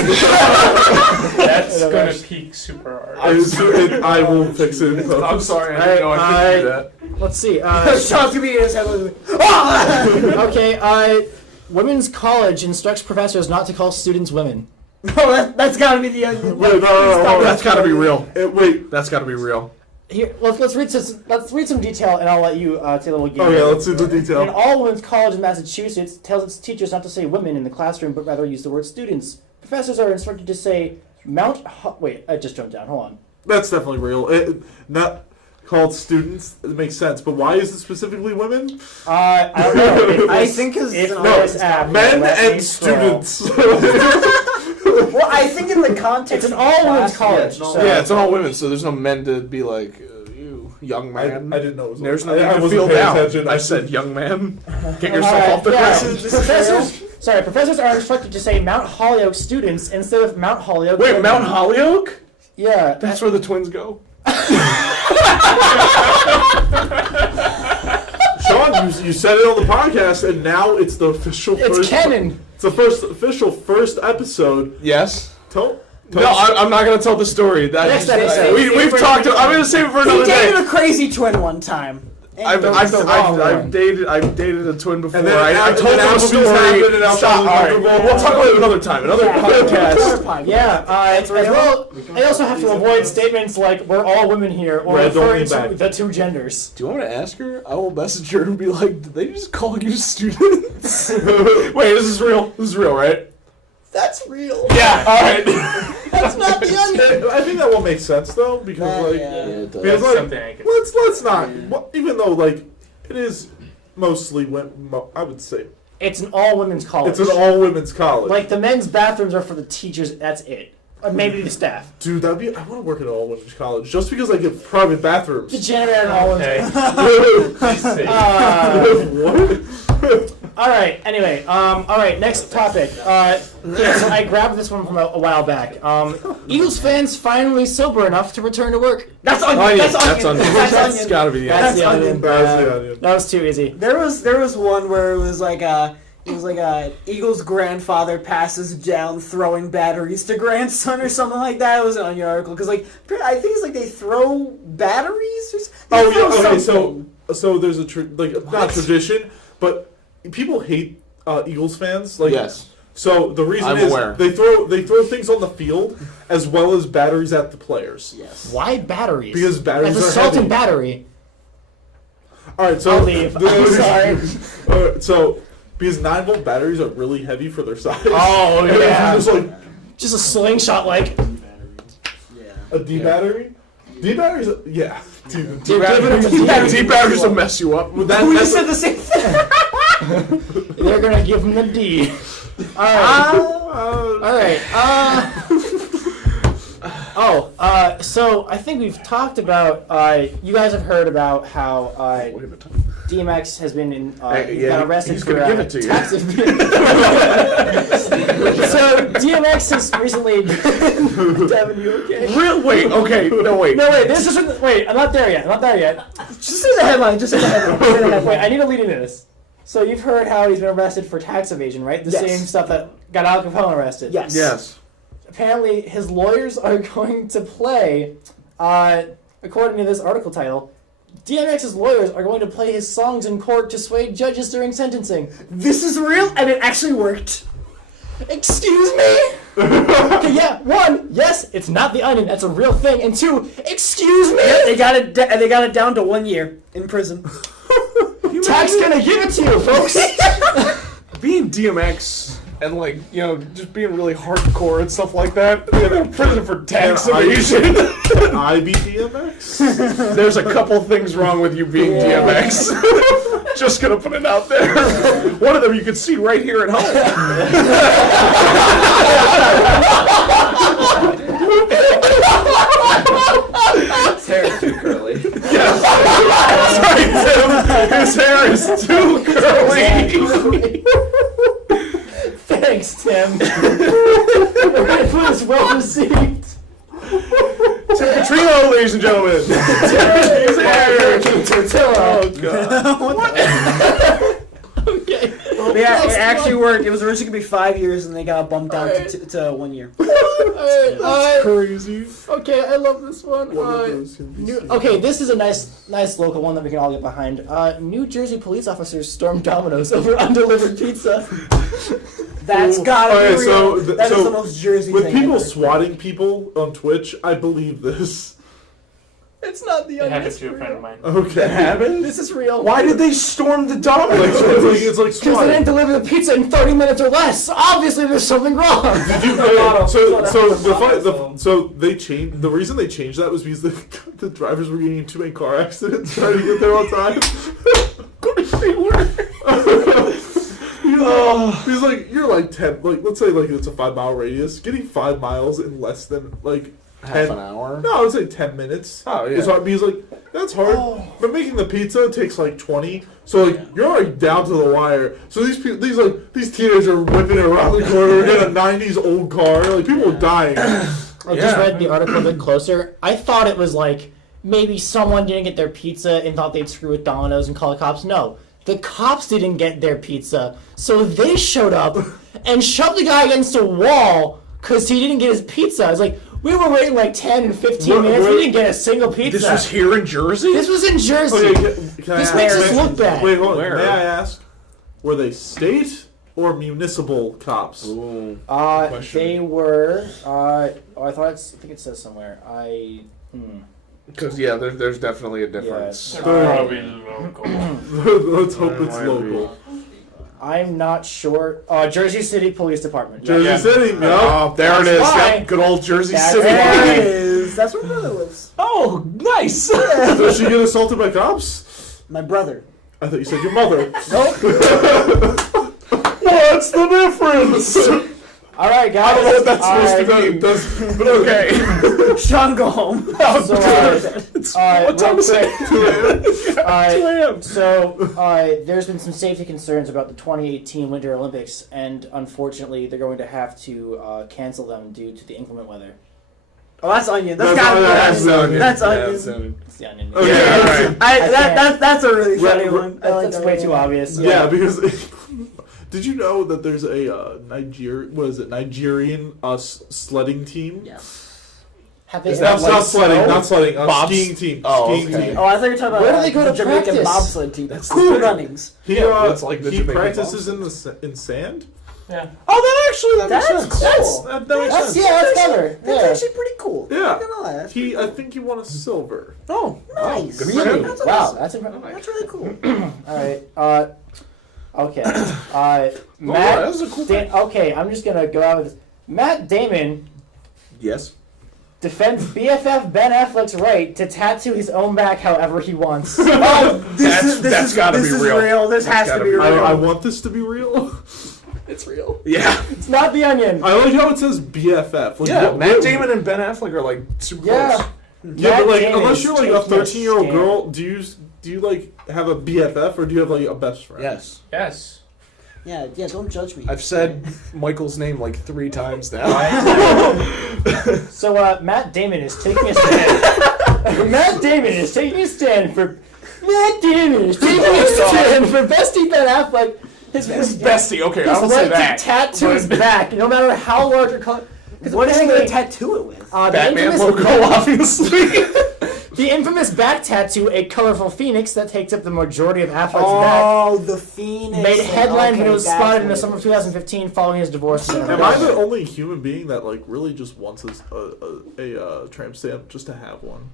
That's gonna peak super hard. I will fix it. in post. I'm sorry, I didn't know I could do that. Let's see. Sean's gonna be in his head with Okay. Women's college instructs professors not to call students women. No, that's gotta be the Onion. Wait, no. That's gotta be real. Wait. That's gotta be real. Here, let's read some detail, and I'll let you take a little game. Oh yeah, let's see the An detail. all-women's college in Massachusetts tells its teachers not to say women in the classroom, but rather use the word students. Professors are instructed to say wait, I just jumped down. Hold on. That's definitely real. Not called students. It makes sense. But why is it specifically women? I don't know. I think it's this app. Men Let me and scroll. students. Well, I think in the context It's an of the all-women's class, college. yeah, So. Yeah, it's all women, so there's no men to be like, you young I man. didn't know it was. There's no I need to wasn't feel paying down. attention. I said young man. Get All yourself right, off the yeah. ground. Professors are instructed to say Mount Holyoke students instead of Mount Holyoke. Wait, women. Mount Holyoke? Yeah. That's where the twins go. Sean, you said it on the podcast, and now it's the official. It's first, canon. It's the first episode. Yes. Tell No, I'm not gonna tell the story. That Next episode. we've talked. I'm gonna save it for He another dated day. a crazy twin one time. I've dated a twin before. And then I told them a Applebee's story. happened and I'll Stop. tell All right, them we'll talk about it another time. Another podcast. Yeah, as well, I also have to avoid statements like "we're all women here" or Right, don't referring lean to back. the two genders. Do you want me to ask her? I will message her and be like, "Did they just call you students?" Wait, this is real. This is real, right? That's real. Yeah. All right. That's not the Onion. I think that will make sense though, because like, because That's like, something I can. let's not. Well, even though like it is mostly I would say It's an all-women's college. it's an all women's college. Like the men's bathrooms are for the teachers. That's it. Or maybe the staff. Dude, that'd be. I want to work at an all women's college just because I get private The bathrooms. janitor and all women's. Okay. What? All right. Anyway. All right. Next topic. Yeah. So I grabbed this one from a while back. Eagles fans finally sober enough to return to work. That's Onion. That's Onion. That's That's Onion. gotta be the That's answer. the Onion. That's the Onion. That was too easy. There was one where it was like a Eagles grandfather passes down throwing batteries to grandson or something like that. It was an Onion article because like I think it's like they throw batteries. Or they Oh throw yeah. Okay. So something. so there's a not tradition, but people hate Eagles fans. Like, Yes. So the reason I'm is aware. they throw things on the field as well as batteries at the players. Yes. Why batteries? Because batteries That's are assault heavy. and battery. All right, so I'll leave. I'm sorry. So because 9-volt batteries are really heavy for their size. Oh, And if yeah. you're just like Just a slingshot, like. Yeah. a D battery. D batteries, yeah. Dude, give it a D battery. D batteries will mess you up. We just said the same thing. They're gonna give him the D. Alright. So I think we've talked about, you guys have heard about how DMX has been in, got arrested he's for gonna give it to you. tax So DMX has recently Devin, you okay? Wait, okay, no, wait. No, wait, this isn't, wait, I'm not there yet. Just say the headline. Just say the headline. Wait, I need to lead into this. So you've heard how he's been arrested for tax evasion, right? The Yes. same stuff that got Al Capone arrested. Yes. Yes. Apparently, his lawyers are going to play, according to this article title, DMX's lawyers are going to play his songs in court to sway judges during sentencing. This is real, and it actually worked. Excuse me? Okay, yeah, one, yes, it's not the Onion, that's a real thing, and two, excuse me? Yep, they got it. They got it down to 1 year in prison. Tax gonna give it to you, folks. Being DMX and just being really hardcore and stuff like that, they're in prison for tax evasion. Can I be DMX? There's a couple things wrong with you being DMX. Just gonna put it out there. One of them you can see right here at home. His hair is too curly. Sorry, Tim. His hair is too curly. Thanks, Tim. It was well received. Tim Petrino, ladies and gentlemen. He's here. Tortilla. Oh god. Okay. Yeah, it actually worked. It was originally gonna be 5 years, and they got bumped down to 1 year. Crazy. Okay, I love this one. Okay, this is a nice local one that we can all get behind. New Jersey police officers stormed Domino's over undelivered pizza. That's gotta Okay, be so real. That is the most Jersey with thing people ever. swatting people on Twitch, I believe this. It's not the It Onion. happened It's to a friend real. of mine. Okay. Happened? This is real. Why did they storm the Domino's? It's like Because they didn't swatting. deliver the pizza in 30 minutes or less. Obviously, there's something wrong. So they changed. The reason they changed that was because the drivers were getting in too many car accidents trying to get there on time. Of course they were. He's like, you're like 10. Like, let's say it's a 5-mile radius. Getting 5 miles in less than Half an hour? No, I would say 10 minutes. Oh, yeah. It's hard. He's like, that's hard. But making the pizza takes 20. So you're already down to the wire. So these teenagers are whipping it around the corner in a 90s old car. People are dying. I just read the article a bit closer. I thought it was maybe someone didn't get their pizza and thought they'd screw with Domino's and call the cops. No, the cops didn't get their pizza, so they showed up and shoved the guy against a wall because he didn't get his pizza. It's we were waiting 10 and 15 minutes. We didn't get a single pizza. This was here in Jersey? This was in Jersey. Okay, can I This ask- makes us look bad. Wait, hold on. Where? May I ask? Were they state or municipal cops? Ooh. They were. I think it says somewhere. Because, there's definitely a difference. Probably local. Let's hope it's Might be. local. I'm not sure. Jersey City Police Department. Jersey City, no. Oh, there it is. why. Yep, good old Jersey That's City. why. There it is. That's where my brother lives. Oh, nice. Does she get assaulted by cops? My brother. I thought you said your mother. Nope. What's the difference? All right, guys. I don't know what that's supposed to mean. But okay. Sean, go home. So, What time is it? 2 a.m. There's been some safety concerns about the 2018 Winter Olympics, and unfortunately, they're going to have to cancel them due to the inclement weather. Oh, that's Onion. That's That's gotta Onion. be That's Onion. Onion. That's Onion. It's the Onion. Okay, Yeah, alright. that's a really funny Right, one. I like That's that way one. too obvious. Yeah, because did you know that there's a Nigerian sledding team? Yeah. Have they Is ever that Not, not sledding, snow? not sledding. Bobs- Skiing team. Oh, Skiing okay. team. Oh, I thought you were talking about Where do they go the to Jamaican practice? bobsled team. That's Cool the- runnings. He, Yeah, that's like the he Jamaican practices in sand. Yeah. Oh, that actually that makes That's sense. cool. That makes That's sense. that's better. That's Yeah. actually pretty cool. Yeah. Not gonna lie. That's I think he won a silver. Oh, nice. good for him. That's Wow, awesome. that's impressive. That's really cool. All right. Okay. Matt, Matt. that was a cool. Okay, I'm just gonna go out with this. Matt Damon Yes. defends BFF Ben Affleck's right to tattoo his own back however he wants. Oh, That's gotta be real. This That's has to gotta be be real. I want this to be real. It's real. Yeah. It's not the Onion. I like how it says BFF. Like, Yeah. what- Matt what- Damon and Ben Affleck are like super Yeah. close. Yeah, Matt but like, Damon unless is you're like a taking a 13-year-old stand. girl, do you like have a BFF or do you have like a best friend? Yes. Yes. Yeah, don't judge me. I've said Michael's name like 3 times now. So Matt Damon is taking a stand. Matt Damon is taking a stand for. Matt Damon is taking a stand for bestie Ben Affleck. His Bestie. Okay, I his will say right that. to tattoo his back, no matter how large or color. What is he gonna tattoo it with? The Batman infamous, logo, obviously. the infamous back tattoo, a colorful phoenix that takes up the majority of Affleck's back, Oh, the Phoenix. made headlines when it was that's spotted in the what summer it of 2015 following his divorce. Am I the only human being that like really just wants a tramp stamp just to have one?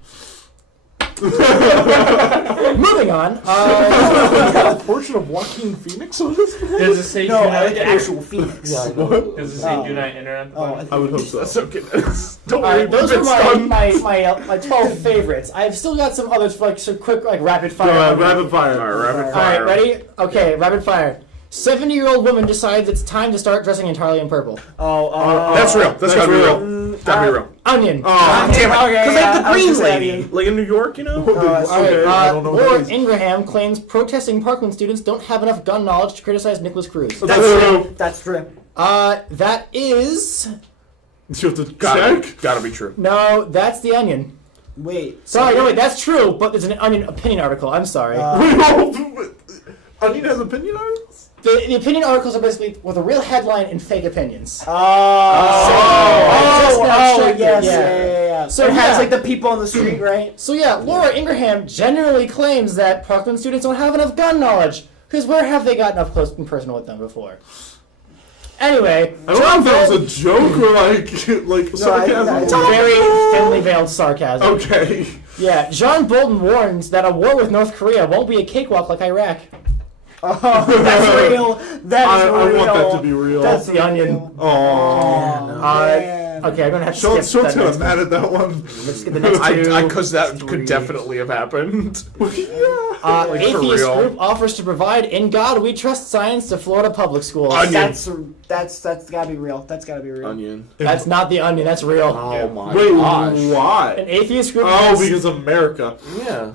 Moving on. Got a portion of Joaquin Phoenix on this. Does it say No, do I not like the enter? actual Phoenix. Yeah, I know. Does it say Oh. do not enter on the Oh, bottom? I would hope so. That's okay. Don't All worry. right, those are it's my, done. my 12 favorites. I've still got some others for like some quick like rapid fire. Rapid fire. All right, rapid All fire. right, ready? Okay, rapid fire. 70-year-old woman decides it's time to start dressing entirely in purple. That's real. That's gotta be real. Gotta be real. Onion. Damn it. Okay, Because yeah, like the I was green gonna say lady, like in New York, you know. Okay, I don't know what Laura that is. Ingraham claims protesting Parkland students don't have enough gun knowledge to criticize Nicholas Cruz. That's true. That's true. That is You have to check. Gotta be true. no. That's the Onion. Wait. Sorry, no, wait. That's true, but there's an Onion opinion article. I'm sorry. Onion has opinion on it? The opinion articles are basically with a real headline and fake opinions. Just now yes, checked it, yeah. So, So it has yeah. like the people on the street, right? So yeah, Laura Ingraham generally claims that Parkland students don't have enough gun knowledge. Because where have they gotten up close and personal with them before? Anyway, I don't know if that was a joke or like sarcasm. it's a very thinly veiled sarcasm. Okay. Yeah, John Bolton warns that a war with North Korea won't be a cakewalk like Iraq. Oh, that's real. That's I real. want that to be real. That's the Onion. Aww. Okay, I'm gonna have to Sean's skip that gonna next mad at that one. Let's get the next two. Because that three. could definitely have happened. Yeah. Like, for Atheist real. group offers to provide "In God We Trust" science to Florida public schools. Onion. That's gotta be real. That's gotta be real. Onion. That's not the Onion. That's real. Oh my Wait, gosh. why? An atheist group. Oh, has- because America. Yeah.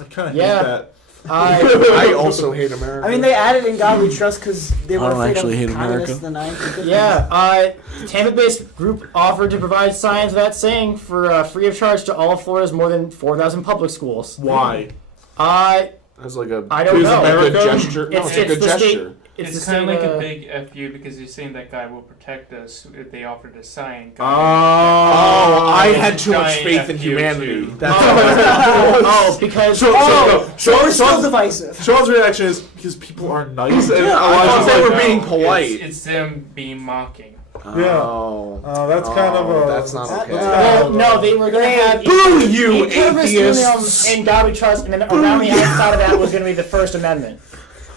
I kind of Yeah. hate that. I also hate America. I mean, they added "In God We Trust" because they were I don't afraid actually of hate communists America. in the 90s. Yeah, Tampa-based group offered to provide science without saying for free of charge to all of Florida's more than 4,000 public schools. Why? As like a I don't Because know. a good America? gesture. No, it's a It's good the state- gesture. It's It's the kind of same, like a big FU because he's saying that guy will protect us if they offer to sign. Oh, I had too much Giant faith in FU humanity. too. That's because Still divisive. Sean's reaction is because people are nice. And I thought Elijah's they like, were being polite. It's them being mocking. Oh. that's kind of a. That's not okay. well, no, they were going to have Boo you, atheists. In God We Trust, and then around the outside of that was going to be the First Amendment.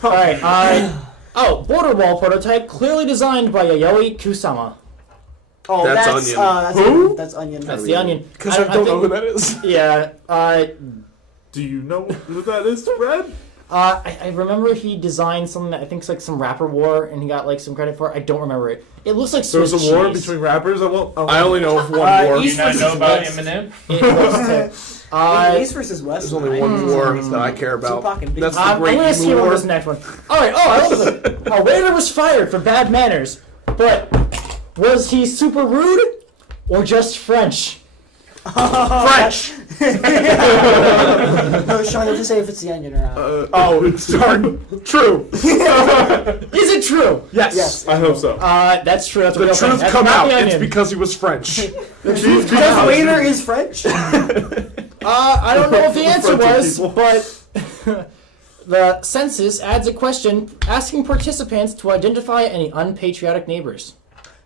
All right. Border wall prototype clearly designed by Yayoi Kusama. Oh, That's that's Onion. That's Who? Onion. That's Onion. That's the Onion. Because I don't know who that is. Yeah. Do you know who that is, Red? I remember he designed something that I think's like some rapper war, and he got like some credit for it. I don't remember it. It looks like There was Swiss a war cheese. between rappers. I only know of one war. Do you not know about Eminem? It looks to, East versus West. There's only one war that I care about. Tupac and Biggie. That's the I'm Great going to see Evil what War. this next one. All right. I love it. A waiter was fired for bad manners, but was he super rude or just French? French. No, Sean, you have to say if it's the onion or not. Oh, it's darn true. Is it true? Yes. I hope so. That's true. That's a The real thing. truth That's come not out. the It's onion. because he was French. Because Wayner is French? I don't know if the answer French was, people. but the census adds a question asking participants to identify any unpatriotic neighbors.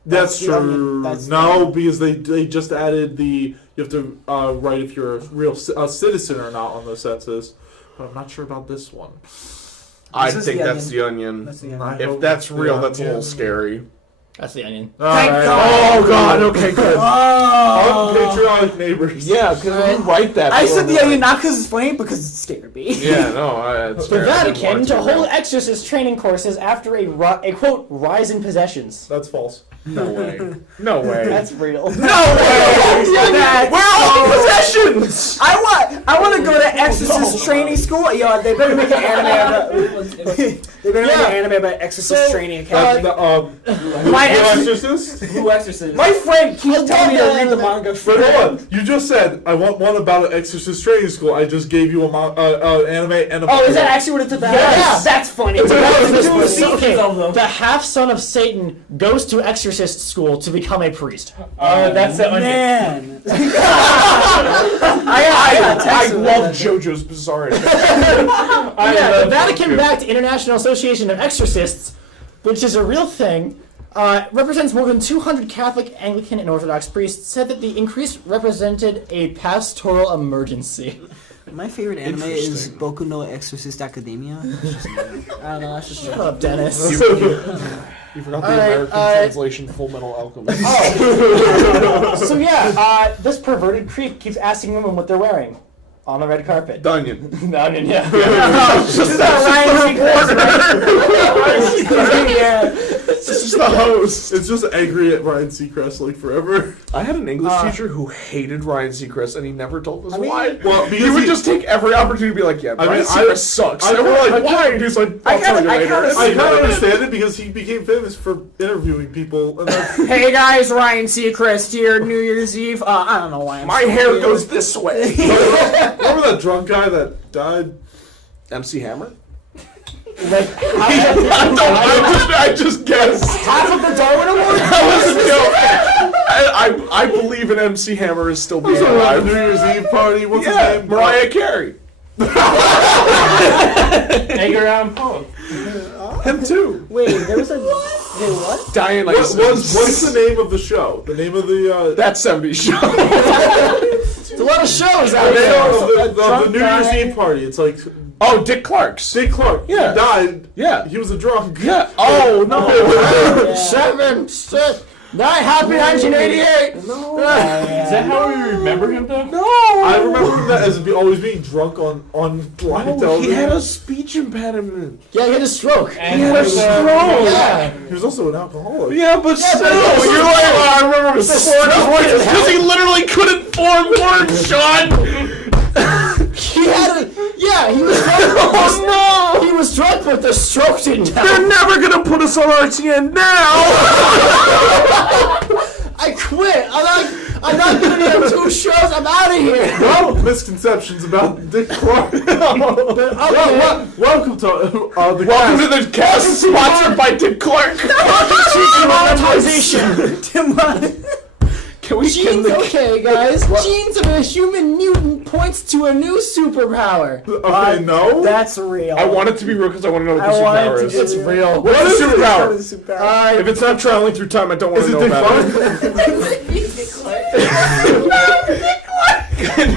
That's the onion. true. That's the No, onion. because they just added you have to write if you're a real citizen or not on the census. But I'm not sure about this one. I This is think the that's the onion. That's the onion. I If hope that's the real, that's a onion. little scary. That's the onion. Thank Alright. God. Oh God. Okay, good. Oh! Unpatriotic neighbors. Yeah, because we write that. I for said the like- onion not because it's funny, because it scared me. Yeah, no, it's The fair. I didn't Vatican want it to be hold real. exorcist training courses after a quote rise in possessions. That's false. No way. No way. That's real. no way. That's Where are all the so- possessions? I want to go to Exorcist training school. Yo, they better make an anime about. They better make an anime about Exorcist So, training That's academy. the My Who ex- Exorcist? Who exorcised? My friend keeps I telling me to love read the that manga. But hold on, you just said I want one about an Exorcist training school. I just gave you a anime and a. Oh, is that actually what it's about? Yes. That's funny. It's about this- Two this- seasons okay, of them. the half son of Satan goes to exorcist school to become a priest. That's the onion. Man. I love JoJo's Bizarre Adventure. The Vatican-backed International Association of Exorcists, which is a real thing, represents more than 200 Catholic, Anglican, and Orthodox priests, said that the increase represented a pastoral emergency. My favorite anime is Interesting. Boku no Exorcist Academia. I don't know. That's just Shut up, Dennis. You forgot the All right, American translation, Full Metal Alchemist. So yeah, this perverted creep keeps asking women what they're wearing on the red carpet. The onion. The onion, yeah. Just Ryan Seacrest. Yeah. It's just the host. It's just angry at Ryan Seacrest like forever. I had an English teacher who hated Ryan Seacrest, and he never told us why. Well, He because would just take every opportunity to be like, "Yeah, Ryan mean, Seacrest sucks." I- and we're I- like, "Why?" And he's like, "I'll tell you later." I kind of understand it because he became famous for interviewing people. And that's, Hey guys, Ryan Seacrest here. New Year's Eve. I don't know why. My hair goes this way. remember that drunk guy that died? MC Hammer. Like, I just guessed. half of the Darwin Award? That was a joke. I believe an MC Hammer is still being New alive. Year's Eve party. What's his Yeah, name? Mariah Carey. Edgar Allan Poe. Him too. Wait, there was a. Wait, what? Dionysus. What's the name of the show? The name of the That 70s show? It's a lot of shows out the there. name of the drunk New Year's guy. Eve party. It's like Oh, Dick Clark's. Dick Clark. Yeah. He died. Yeah. He was a drunk. Yeah. Oh, no. 7, 6, 9, happy 1988! Is that how we remember him though? No. I remember him as always being drunk on live Oh, television. he had a speech impediment. Yeah, he had a stroke. And He had a stroke. Yeah. He was also an alcoholic. Yeah, but still, but you're like, oh, I remember his voice because he literally couldn't form words, Sean. He had a. Yeah, he was drunk. Oh no! He was drunk, but the stroke didn't They're help. never gonna put us on RTN now. I quit. I'm not gonna be on 2 shows. I'm out of here. Well, misconceptions about Dick Clark. Okay. Welcome to the Welcome cast. to the cast sponsored by Dick Clark. Demonetization. Can we Genes, can the okay, guys. Genes of a human mutant points to a new superpower. Okay, no. That's real. I want it to be real because I want to know what I the want it superpower to is. be It's real. What is the superpower? Superpower. If it's not traveling through time, I don't want Is to it know Dick about Clark? it.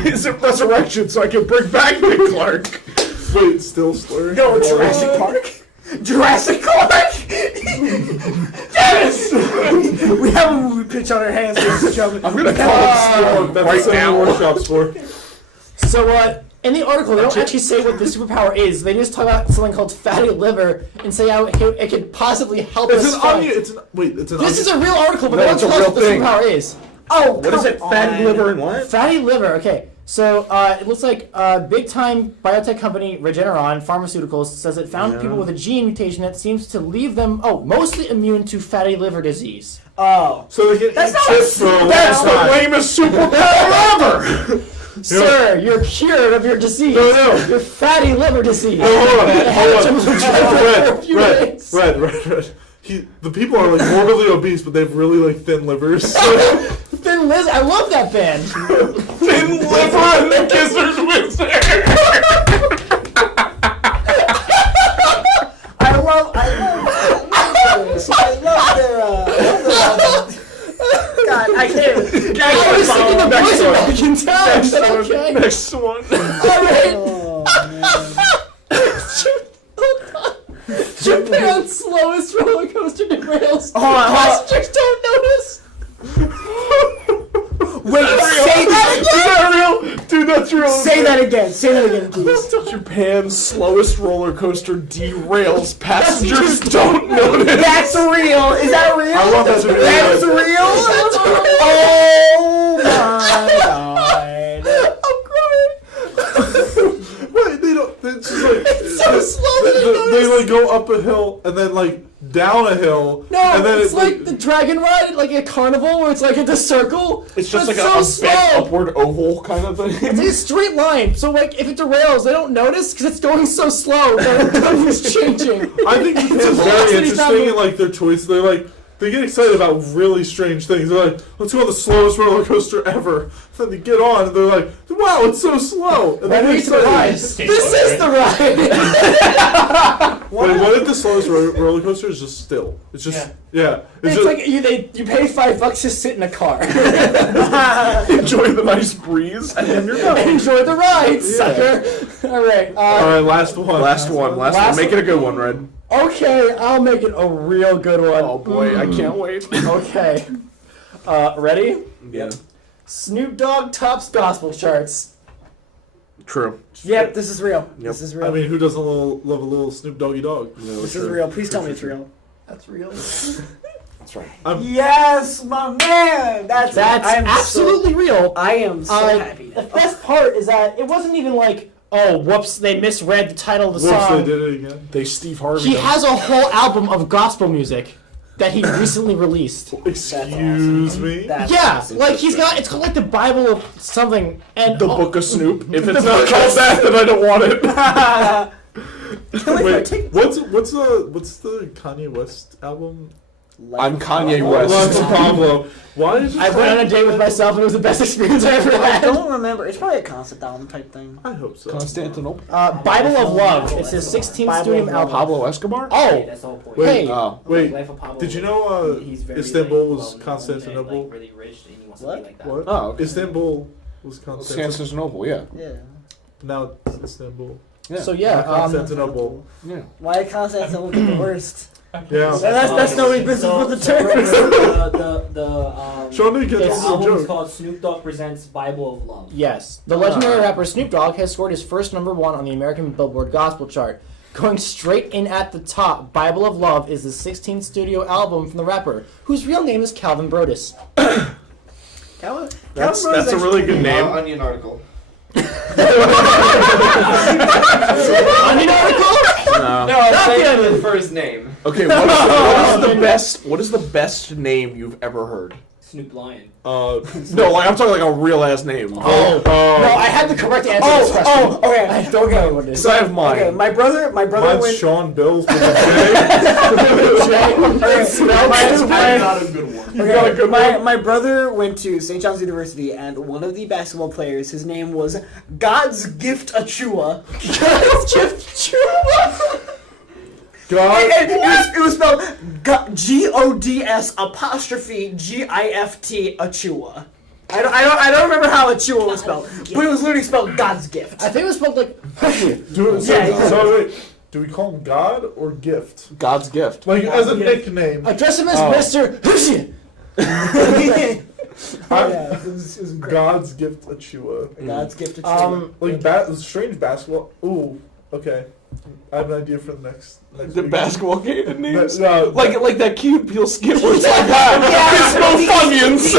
Is it resurrection so I can bring back Dick Clark? Wait, still slurring? No, Jurassic Park. Jurassic Park. Dennis. We have a movie pitch on our hands, ladies and gentlemen. I'm gonna call it Storm That's right what now. workshops for. So, in the article, they don't actually say what the superpower is. They just talk about something called fatty liver and say how it could possibly help It's us an fight. onion. It's an This onion. is a real article, but No, they don't it's a tell us real what the thing. superpower is. Oh, What is it? Fatty liver and what? Fatty liver, okay. So it looks like big-time biotech company Regeneron Pharmaceuticals says it found people with a gene mutation that seems to leave them mostly immune to fatty liver disease. Oh. So they get chips for a long That's the time. lamest superpower ever! Sir, you're cured of your disease. No. Your fatty liver disease. No, hold on. Red. Red. The people are like morbidly obese, but they have really like thin livers. So. Thin Liz, I love that band. Thin liver and the Gizzard Wizard! I love their God, I can't. I was singing the voice one. back in time. Okay. Next one. Alright. Japan's slowest roller coaster derails. Passengers don't notice. Wait, say that again. Is that real? Dude, that's real. Say that again. Say that again, please. Japan's slowest roller coaster derails. Passengers don't notice. That's real. Is that real? I want that to be That's real. real. Oh my god. I'm crying. Wait, they don't. It's just like so slow that they like go up a hill and then like down a hill. No, and then it's like the dragon ride, like a carnival, where it's like in the circle. It's just like so a slow. bent upward oval kind of thing. It's like a straight line, so like if it derails, they don't notice because it's going so slow. Nothing's changing. I think it's The very velocity's not interesting in moving. like their choice. They're like they get excited about really strange things. They're like, let's go on the slowest roller coaster ever. Then they get on and they're like, wow, it's so slow. And then Wait, they it's the ride. This is the ride. Wait, what if the slowest roller coaster is just still? It's just yeah. It's just, like you pay $5 to sit in a car. Enjoy the nice breeze, and then you're done. Enjoy the ride, sucker. All right. all right, last one. Last one. Make it a good one, Red. Okay, I'll make it a real good one. Oh boy, I can't wait. Okay. Ready? Yeah. Snoop Dogg tops gospel charts. True. Yep, this is real. Yep. This is real. I mean, who doesn't love a little Snoop Doggy Dog? No, this true. is real. Please tell me it's real. That's real. That's right. Yes, my man. That's I'm absolutely real. I am so happy. The best part is that it wasn't even like, oh, whoops, they misread the title of the Whoops, song. they did it again. They Steve Harvey. He has a whole album of gospel music that he recently released. Excuse me. Yeah, like he's got, it's called like the Bible of something, and The Book of Snoop. If The it's Book not of called that, then I don't want it. Wait, what's the Kanye West album? I'm Kanye West. Life of Pablo. Why is it I went on a date with myself, and it was the best experience I ever I had. don't remember. It's probably a concept album type thing. I hope so. Constantinople. Bible of Love. It's his 16th Bible studio of Love. album. Pablo Escobar? Oh, That's the whole point. Wait, hey, Oh. Wait, Life of Pablo did you was- know he's very, Istanbul like, was well-known Constantinople? and, like, really rich, and he wants to What? be like that. What? Oh, okay. Istanbul was Constantinople. Constantinople, yeah. Yeah. Now it's Istanbul. Yeah. so yeah, Constantinople. Yeah. Why Constantinople the worst? Yeah. That's nobody's business but the term. Sean didn't get The this album is joke. called Snoop Dogg Presents Bible of Love. yes. The legendary rapper Snoop Dogg has scored his first #1 on the American Billboard Gospel chart. Going straight in at the top, Bible of Love is the 16th studio album from the rapper, whose real name is Calvin Brodus. That's a really good name. Onion article. Onion article? No. No, I'm saying the first name. Okay, what is the best name you've ever heard? Snoop Lion. No, like I'm talking like a real ass name. No, I had the correct answer to this question. Okay. I don't know what it is. Because I have mine. Okay, my brother Mine's went. Sean Bills with a Not a good one. Okay, my brother went to St. John's University, and one of the basketball players, his name was God's Gift Achua. God's gift Achua. God. It was spelled GODS''GIFT Achua. I don't remember how Achua was spelled, but it was literally spelled God's gift. I think it was spelled like. So wait, do we call him God or Gift? God's gift. Like as a nickname. Address him as Mr. It was great. God's Gift Achua. God's gift Achua. Like strange basketball. Ooh, okay. I have an idea for the next The week. basketball game names? No, Like that cute peel skip where it's like, it's no Funyuns!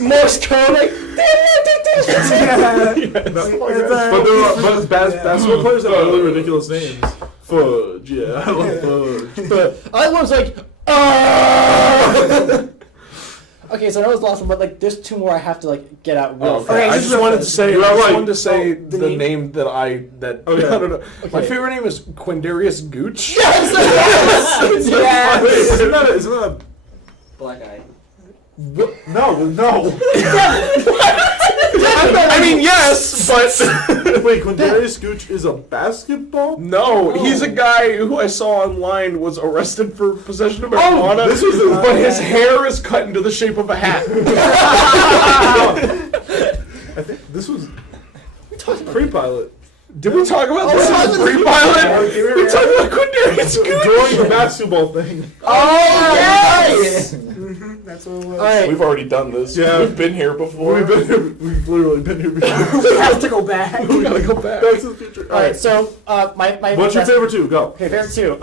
Morse code. Like, But basketball players have really ridiculous names. Fudge, yeah, I love fudge. But other one's like, Okay, so that was the last one, but like, there's two more I have to like get out real fast. Okay, I just wanted to say, the the name that I don't know. Okay. My favorite name is Quindarius Gooch. Yes! Yes! Wait, isn't that a Black eye. no. I mean, yes, but Wait, Quindarius Gooch is a basketball? no, he's a guy who I saw online was arrested for possession of marijuana. This was but his hair is cut into the shape of a hat. I think this was pre-pilot. Did we talk about this in the pre-pilot? We talked about Quindarius Gooch. During the basketball thing. Oh, yes! That's what it was. Alright. We've already done this. Yeah. We've been here before. We've literally been here before. We have to go back. We gotta go back. Back to the future. Alright, so, my What's your favorite two? Go. Okay, favorite two.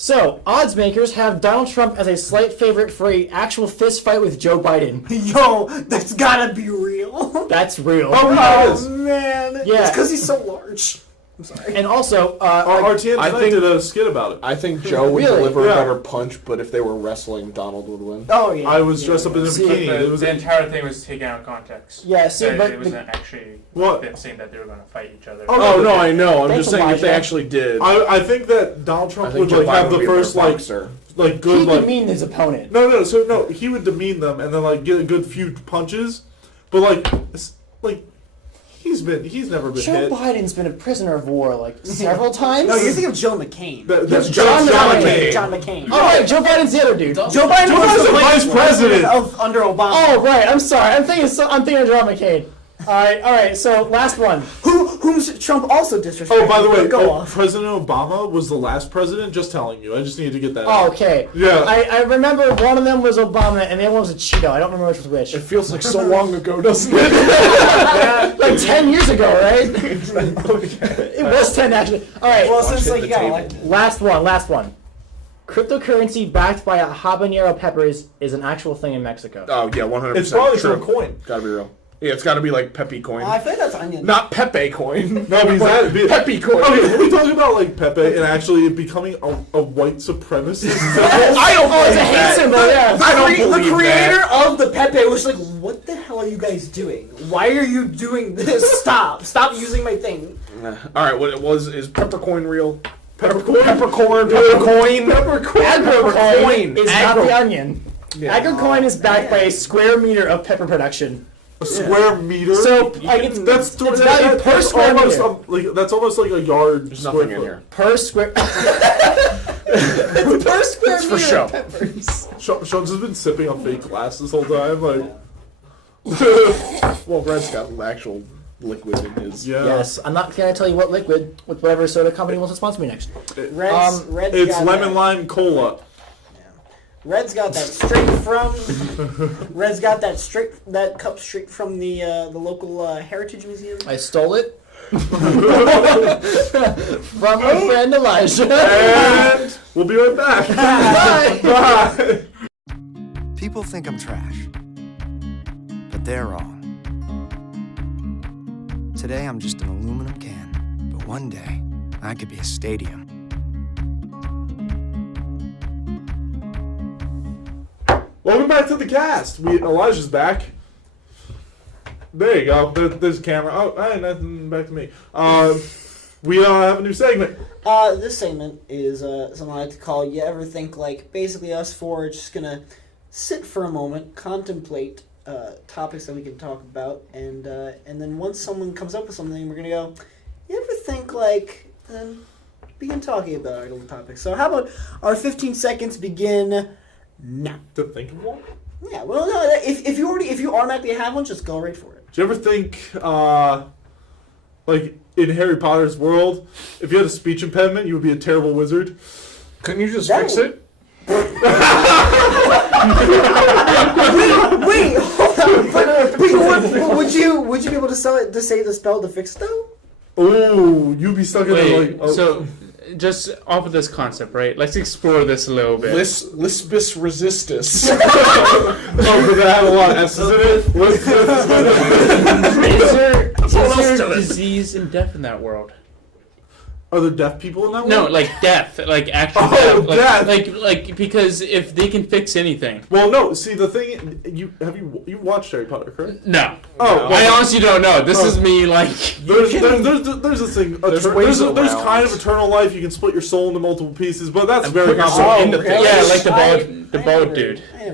So, odds makers have Donald Trump as a slight favorite for a actual fist fight with Joe Biden. Yo, that's gotta be real. That's real. Oh, no, it is. Man. Yeah. It's because he's so large. I'm sorry. And also, RTN I tonight think- did a skit about it. I think Joe would Really? deliver Yeah. a better punch, but if they were wrestling, Donald would win. Oh, yeah. I was dressed up in a See, bikini. It was The entire thing was taken out of context. yeah, see, It but wasn't actually What? saying that they were going to fight each other. Oh, no, I know. I'm Thanks, just saying if they Elijah. actually did. I think that Donald I Trump think would Joe like have Biden the would be a first better like boxer. like good he like demeaned his opponent. no he would demean them and then like get a good few punches, but like he's never been Joe hit. Biden's been a prisoner of war like several times. No, you're thinking of Joe McCain. That's John McCain. John McCain. Oh, right, Joe Biden's the other dude. Joe Biden Joe was Biden's the the vice president. of under Obama. Oh, right. I'm sorry. I'm thinking of John McCain. All right. So last one. Whom Trump also disrespected. Oh, by the way, go on. President Obama was the last president. Just telling you. I just needed to get that. Oh, out. okay. Yeah. I remember one of them was Obama and the other one was a Cheeto. I don't remember which was which. It feels like so long ago, doesn't it? Like 10 years ago, right? It was 10 actually. All right. Well, since like you got like Last one. Cryptocurrency backed by a habanero peppers is an actual thing in Mexico. Oh yeah, 100%. It's probably true. from a coin. Gotta be real. Yeah, it's gotta be like Pepe coin. I think that's onion. Not Pepe coin. No, because that Pepe coin. Okay, when we talk about like Pepe and actually it becoming a white supremacist symbol, I don't Oh, it's a believe hate that. symbol, yeah. I don't believe the creator that. of the Pepe was like, "What the hell are you guys doing? Why are you doing this? Stop using my thing." All right, what it was is peppercoin real? peppercorn. Peppercoin. Agrocoin is not the onion. Yeah. Agrocoin is backed by a square meter of pepper production. A square meter. So like, it's valued per that's square almost meter. like that's almost like a yard. There's square nothing in foot. here. Per square. It's per square It's for meter show. of peppers. Sean's just been sipping on fake glass this whole time. Like, Well, Red's got actual liquid in his. yeah. Yes, I'm not gonna tell you what liquid with whatever soda company wants to sponsor me next. Red's It's got lemon that. lime cola. Red's got that straight from. Red's got that cup straight from the local heritage museum. I stole it from my friend Elijah. And we'll be right back. Bye. Bye. People think I'm trash, but they're wrong. Today I'm just an aluminum can, but one day I could be a stadium. Welcome back to the cast. Elijah's back. There you go. There's a camera. Oh, hey, nothing back to me. We have a new segment. This segment is something I like to call "You Ever Think?" Like basically, us four are just gonna sit for a moment, contemplate topics that we can talk about, and then once someone comes up with something, we're gonna go, "You ever think like?" Then begin talking about our little topic. So how about our 15 seconds begin now? To think of one? Yeah. Well, no. If you automatically have one, just go right for it. Do you ever think, like in Harry Potter's world, if you had a speech impediment, you would be a terrible wizard? Couldn't you just That fix would- it? Wait, hold on. But would you be able to say the spell to fix it though? Oh, you'd be stuck in Wait, like. Oh. so just off of this concept, right? Let's explore this a little bit. Lispus resistus. Oh, but that had a lot of S's in it. Is there disease and death in that world? Are there deaf people in that world? No, like death, like actual Oh, death. death. Like because if they can fix anything. Well, no. See, the thing you watched Harry Potter, correct? No. Oh, I honestly don't know. This is me like. There's this thing. There's There's around. kind of eternal life. You can split your soul into multiple pieces, but that's very put your soul complicated. into things. Yeah, like the bald dude. Yeah,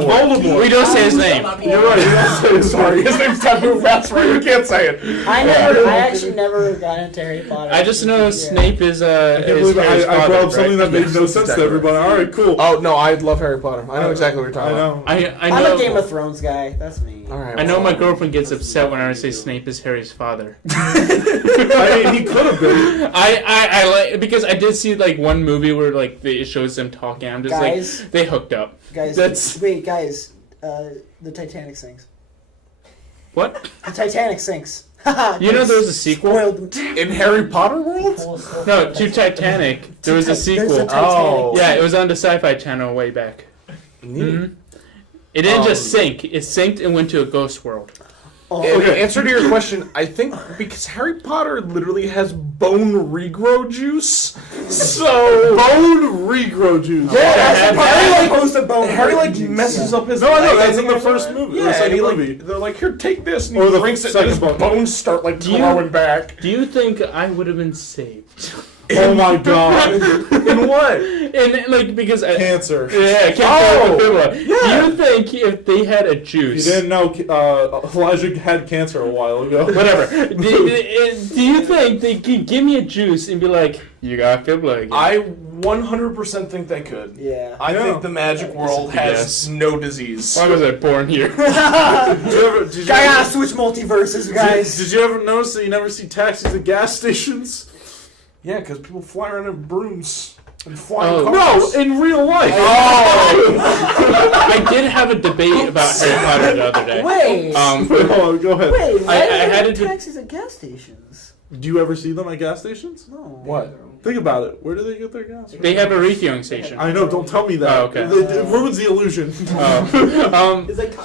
Voldemort. We don't say his name. You're right. You don't say his Sorry, his name's Taboo. That's right. You can't say it. I actually never got into Harry Potter. I just know Snape is I can't is believe Harry's I father, brought up something right? that made no sense to everybody. All right, cool. Oh no, I love Harry Potter. I know exactly what you're talking about. I I I'm know. a Game of Thrones guy. That's me. All right. I know my girlfriend gets upset when I say Snape is Harry's father. I mean, he could have been. I like because I did see like one movie where like it shows them talking. I'm just Guys. like they hooked up. Guys, That's wait, guys. The Titanic sinks. what? The Titanic sinks. You know there was a sequel. Spoiled. In Harry Potter world? No, to Titanic. There was a There's sequel. a Titanic. Oh. Yeah, it was on the Sci-Fi Channel way back. Mhm. It didn't just sink. It sinked and went to a ghost world. Oh, In answer to your question, I think because Harry Potter literally has bone regrow juice, so Bone regrow juice. Harry like goes to bone. Harry like messes up his. No, I know, leg, that's in think, the or first something. movie, or Yeah, and second he, like, movie. they're like, here, take this, and Or he the drinks it, and second his book. bones start like you- growing back. Do you think I would have been saved? Oh my god. In what? And like because I, Cancer. yeah, cancer. Oh, Do you think if they had a You juice? didn't know Elijah had cancer a while ago. Whatever. do you think they could give me a juice and be like, you got fibula again? I 100% think they could. Yeah. I Yeah. think the magic world has Yes. no disease. Why was I born here? Did you ever, did you I ever- gotta switch multiverses, guys. Did you ever notice that you never see taxis at gas stations? Yeah, because people fly around in brooms and flying Oh. cars. No, in real life. I did have a debate about Harry Potter the other day. Wait. Hold on, go ahead. Wait. Why I do they had have to- taxis at gas stations? Do you ever see them at gas stations? No. What? Think about it. Where do they get their gas? They have a refueling station. I know. Don't tell me that. Oh, okay. It ruins the illusion.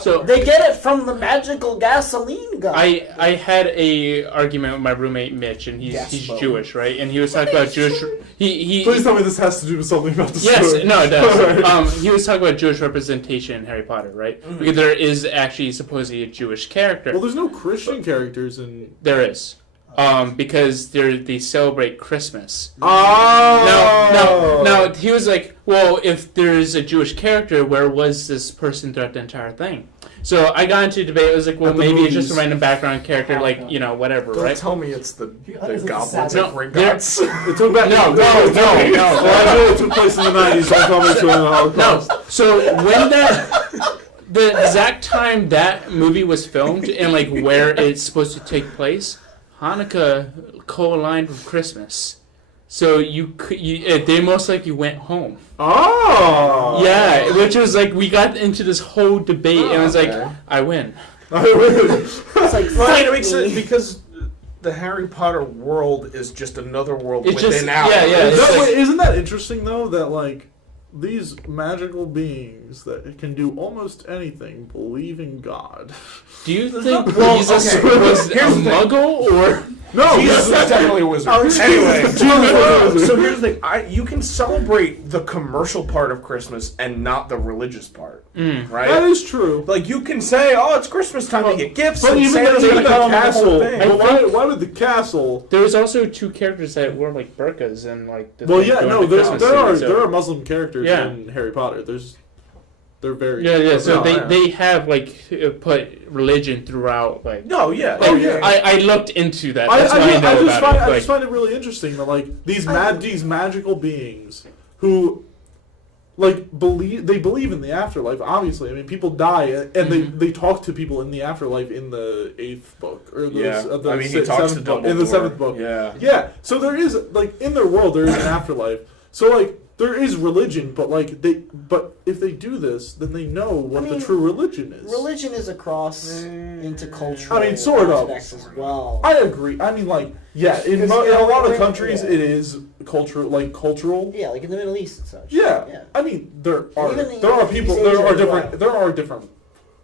So They get it from the magical gasoline guy. I had a argument with my roommate Mitch, and he's Jewish, right? And he was talking about Jewish. He Please tell me this has to do with something about the Yes, story. no, it does. Alright. He was talking about Jewish representation in Harry Potter, right? Because there is actually supposedly a Jewish character. Well, there's no Christian characters in. There is. Because they celebrate Christmas. Oh. Now, he was like, well, if there's a Jewish character, where was this person throughout the entire thing? So I got into a debate. I was like, well, At the maybe it's just a movies. random background character, like, whatever, Don't right? tell me it's the it's goblins sad. and No, Gringotts. It took back. No. Well, I know it took place in the 90s. Don't tell me it's during the Holocaust. No. So when the exact time that movie was filmed and like where it's supposed to take place, Hanukkah co-aligned with Christmas. So they most likely went home. Oh. Yeah, which was like we got into this whole debate and it was like okay. I win. It's like, Well, it makes sense because the Harry Potter world is just another world It's within just- ours. yeah. It's like- Isn't that interesting though? That like these magical beings that can do almost anything believe in God. Do you think Well, Jesus okay. was a Here's the thing. muggle or No, Jesus is definitely a wizard. Anyway, so here's the thing: you can celebrate the commercial part of Christmas and not the religious part, right? that is true. Like you can say, "Oh, it's Christmas time to get gifts," But and even Santa's the gonna come and the whole castle. thing. But why would the castle? there was also two characters that wore like burqas and like the Well, thing yeah, during no, the there Christmas are season, so- there are Muslim characters Yeah. in Harry Potter. They're very Yeah. So No, yeah. they have like put religion throughout. Like, No, yeah, like, yeah. I looked into that. I That's why I know just about find it. I Like, just find it really interesting that like these magical beings who like believe in the afterlife. Obviously, I mean people die and they talk to people in the afterlife in the 8th book or the, Yeah. the I mean, he se- talks to 7th book, in the Dumbledore. 7th book. Yeah. Yeah. So there is like in their world there is an afterlife. So like there is religion, but like but if they do this, then they know what the true religion is. religion is a cross into cultural I mean, sort of. aspects as well. I agree. I mean, like, yeah, in a lot of countries, it is cultural. Yeah, like in the Middle East and such. Yeah. I mean, there are Even people. East There Asia are as different. well. There are different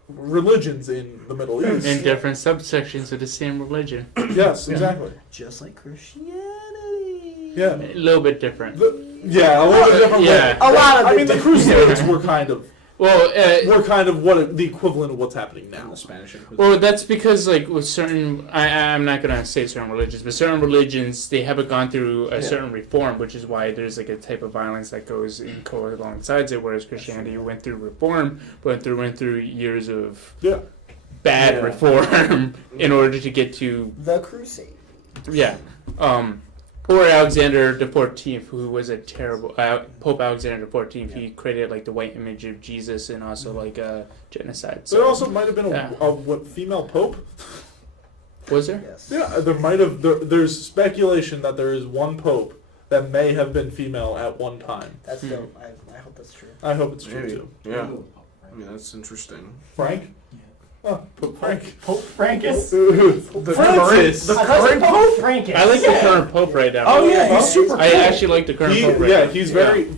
religions in the Middle East. In different subsections of the same religion. Yes, exactly. Just like Christianity. Yeah. A little bit different. A little bit different. Yeah. A lot of I it mean, the different. Crusades were kind of. Well, we're kind of the equivalent of what's happening now. The Spanish Inquisition. well, that's because like with certain, I'm not gonna say certain religions, but certain religions they haven't gone through a certain reform, which is why there's like a type of violence that goes in alongside it. Whereas Christianity went through reform, went through years of bad reform in order to get to The Crusade. Or Alexander the 14th, who was a terrible Pope Alexander the 14th. He created like the white image of Jesus and also like genocide. There also might have been a female pope. Was there? Yes. Yeah, there might have. There's speculation that there is one pope that may have been female at one time. That's dope. I hope that's true. I hope it's true Maybe. too. Yeah. I mean, that's interesting. Frank? Oh, Pope Frank. Pope Francis. Francis. The current Pope Francis. I like the current pope right now. Oh yeah, he's super cool. I actually like the current pope right now. He's very.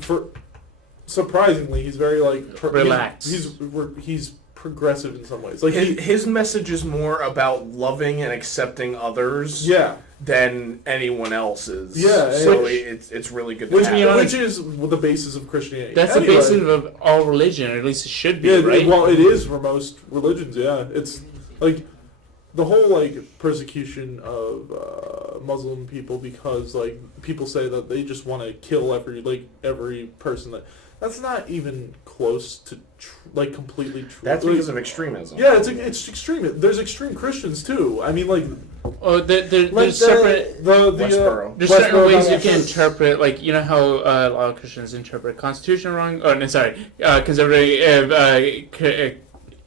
Surprisingly, he's very like relaxed. He's progressive in some ways. Like his message is more about loving and accepting others. Yeah. Than anyone else's. Yeah, so it's really good. Which is the basis of Christianity. That's the basis of all religion, or at least it should be, right? Well, it is for most religions. Yeah, it's like the whole like persecution of Muslim people because like people say that they just want to kill every person that. That's not even close to completely true. That's because of extremism. Yeah, it's extreme. There's extreme Christians too. I mean, like. Oh, there's separate. Westboro. There's certain ways you can interpret, like you know how a lot of Christians interpret Constitution wrong. Oh, no, sorry, conservative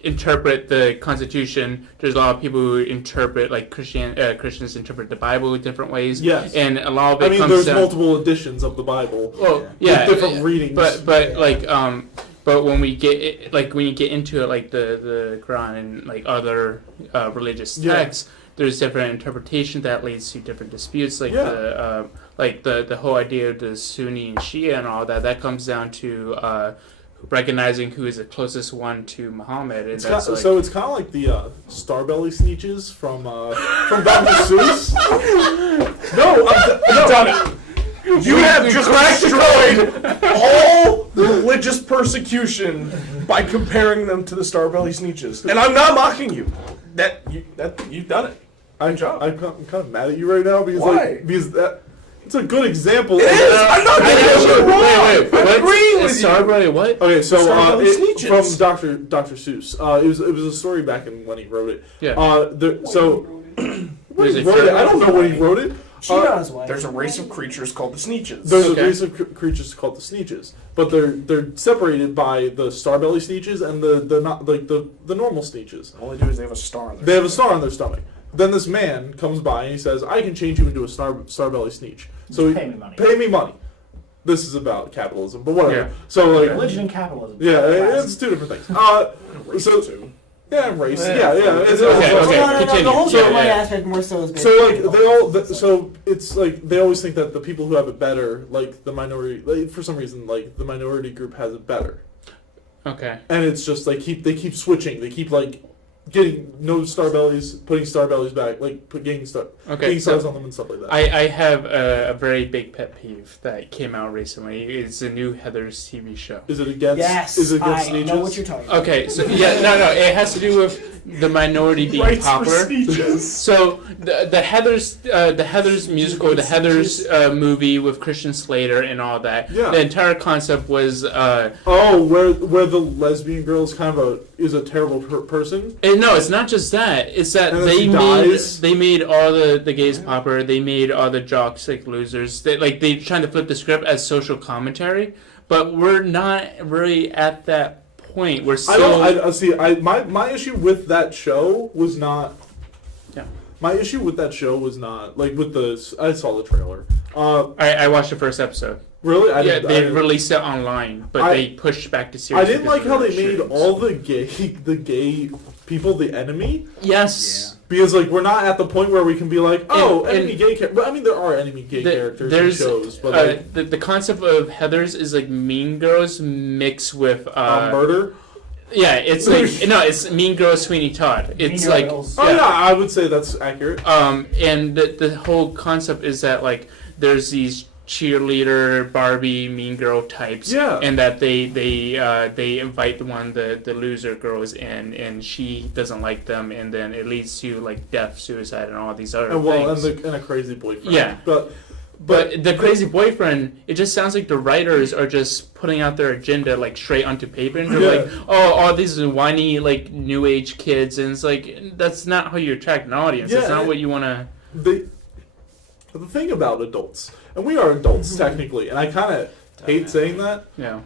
interpret the Constitution. There's a lot of people who interpret like Christians interpret the Bible in different ways. Yes, and a lot of it comes there's down, multiple editions of the Bible. Well, yeah, with different readings. But when we get when you get into it, like the Quran and like other religious texts, there's different interpretation that leads to different disputes. Like the whole idea of the Sunni and Shia and all that. That comes down to recognizing who is the closest one to Muhammad. And So it's kind of like the Starbelly Sneeches from Dr. Seuss. No, I've done it. You have just destroyed all religious persecution by comparing them to the Starbelly Sneeches, and I'm not mocking you. You've done it. I'm kind of mad at you right now because Why? because it's a good example. It is. I'm not wait. I'm agreeing with you. Starbelly what? Okay, so Starbelly Sneeches. from Dr. Seuss. It was a story back in when he wrote it. Yeah. When he wrote it, I don't know when he wrote it. There's a race of creatures called the Sneeches. There's a race of creatures called the Sneeches, but they're separated by the Starbelly Sneeches and the not like the normal Sneeches. All they do is they have a star on their They have a star on their stomach. Then this man comes by and he says, "I can change you into a Starbelly Sneech." So Pay me money. Pay me money. This is about capitalism, but whatever. Yeah. So like Religion and capitalism. yeah, it's two different things. Yeah, race. Yeah. It's okay. The whole Continue. money Yeah. aspect more so is So like so it's like they always think that the people who have it better, like the minority, like, for some reason, like the minority group has it better, Okay. and it's just like they keep switching, they keep like getting no Starbellies, putting Starbellies back, like getting stars on them and stuff like that. I have a very big pet peeve that came out recently. It's the new Heather's TV show. Is it against? Yes, Is it against I Sneeches? know what you're talking about. Okay, so no, it has to do with the minority being popular. So the Heather's musical, the Heather's movie with Christian Slater and all that. Yeah. The entire concept was where the lesbian girl is a terrible person. And no, it's not just that. It's that And then they made all the gays popular. They made all the jocks like losers. They trying to flip the script as social commentary, but we're not really at that point. We're still. My issue with that show was not. Yeah. My issue with that show was not like with the. I saw the trailer. I watched the first episode. Really? They released it online, but they pushed back the series. I didn't like how they made all the gay people the enemy. Yes. Because like we're not at the point where we can be like, oh, And- enemy gay character. But I mean, there are enemy gay characters in there's shows, but like the concept of Heathers is like Mean Girls mixed with murder. Yeah, it's like no, it's Mean Girls Sweeney Todd. It's Mean like Girls. Oh yeah, I would say that's accurate. and the whole concept is that like there's these cheerleader Barbie Mean Girl types, Yeah. and that they invite the loser girls in, and she doesn't like them, and then it leads to like death, suicide, and all these other things. And a crazy boyfriend. Yeah. But the crazy boyfriend, it just sounds like the writers are just putting out their agenda like straight onto paper, and they're like, oh, these are whiny like new age kids, and it's like that's not how you attract an audience. It's not what you want to. The thing about adults, and we are adults technically, and I kind of hate saying that. Yeah.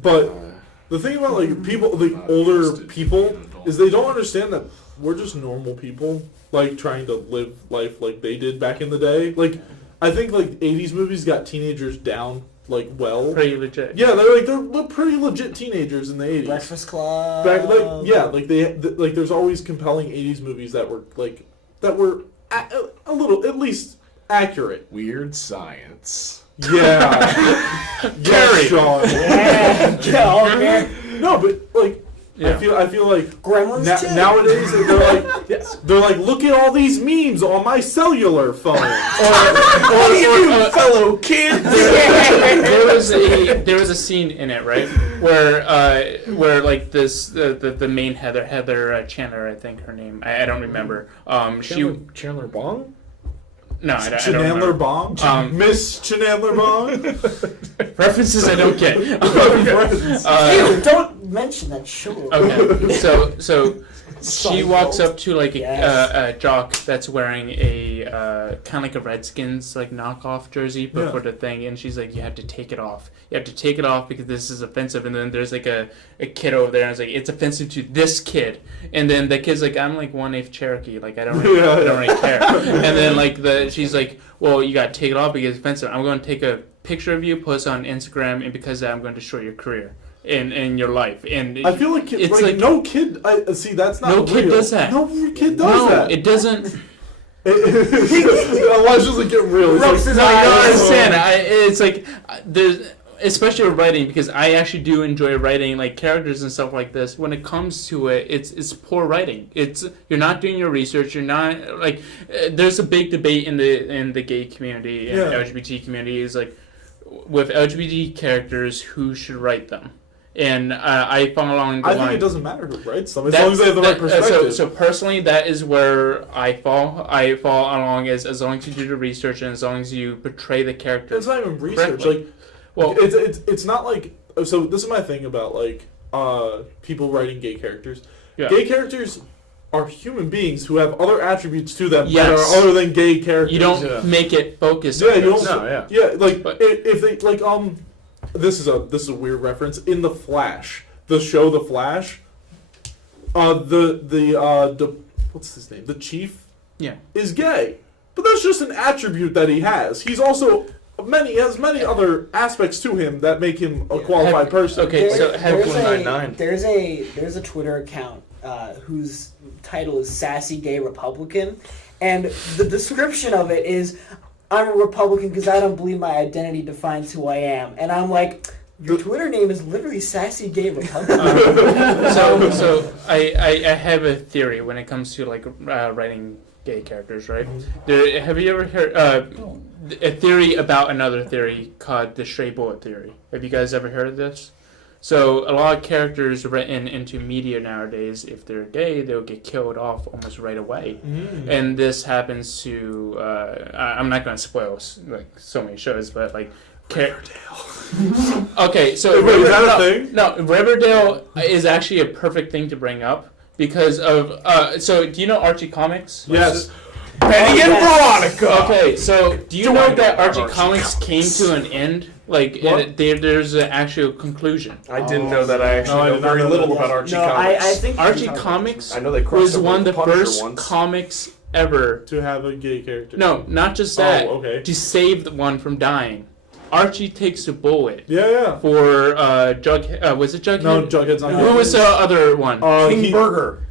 But the thing about like people, the older people, is they don't understand that we're just normal people, like trying to live life like they did back in the day. Like, I think like 80s movies got teenagers down like well. Pretty legit. Yeah, they're pretty legit teenagers in the 80s. Breakfast Club. Like there's always compelling 80s movies that were a little at least accurate. Weird Science. Yeah. Carrie. Sean. Yeah. No, but like Yeah. I feel like Gremlins too. nowadays they're like look at all these memes on my cellular phone. or fellow kids. there was a scene in it, right, where like this the main Heather Chandler, I think her name, I don't remember. Chandler Bong? No, I don't Chandler remember. Bong? Miss Chandler Bong? References I don't get. Ew, don't mention that show. Okay, so she walks up to like a jock that's wearing a kind of like a Redskins like knockoff jersey, but for the thing, and she's like, you have to take it off. You have to take it off because this is offensive. And then there's like a kid over there, and it's like, it's offensive to this kid. And then the kid's like, I'm like 1/8 Cherokee, like I don't really care. And then like she's like, well, you got to take it off because it's offensive. I'm going to take a picture of you, post it on Instagram, and because of that, I'm going to destroy your career. In your life, and I feel like it's like no kid. See, that's not no kid real. does that. No kid does that. It doesn't. Elijah's just like get real. No, you don't understand. It's like there's, especially with writing, because I actually do enjoy writing like characters and stuff like this. When it comes to it, it's poor writing. It's you're not doing your research. You're not like there's a big debate in the gay community and LGBT community is like with LGBT characters, who should write them. And I follow along the line. I think it doesn't matter who writes them, as long as they have the right perspective. So personally, that is where I fall. I fall along as long as you do the research and as long as you portray the character. It's not even research. correctly. Like, well, it's not like. So this is my thing about like people writing gay characters. Yeah. Gay characters are human beings who have other attributes to them that Yes. are other than gay characters. You don't make it focus. Yeah, on you this. don't. Yeah, like if they like This is a weird reference. In The Flash, the show The Flash, the what's his name? The Chief, is gay, but that's just an attribute that he has. He's also has many other aspects to him that make him a qualified person. Okay, there's a Twitter account whose title is Sassy Gay Republican, and the description of it is, I'm a Republican because I don't believe my identity defines who I am. And I'm like, your Twitter name is literally Sassy Gay Republican. So I have a theory when it comes to like writing gay characters, right? Have you ever heard a theory about another theory called the stray bullet theory? Have you guys ever heard of this? So a lot of characters written into media nowadays, if they're gay, they'll get killed off almost right away. And this happens to I'm not going to spoil like so many shows, but like Riverdale. Okay, so wait, is that a thing? No, Riverdale is actually a perfect thing to bring up because of so do you know Archie Comics? Yes. Penny and Veronica. Okay, so do you know that Archie Comics came to an end? Like there's an actual conclusion. I didn't know that. I actually know very little about Archie Comics. I think Archie Comics I know they was one of the first comics ever to have a gay character. No, not just that. Oh, okay. To save the one from dying. Archie takes a bullet. Yeah. For Jughead. Was it Jughead? No, Jughead's not. Who was the other one? King Burger.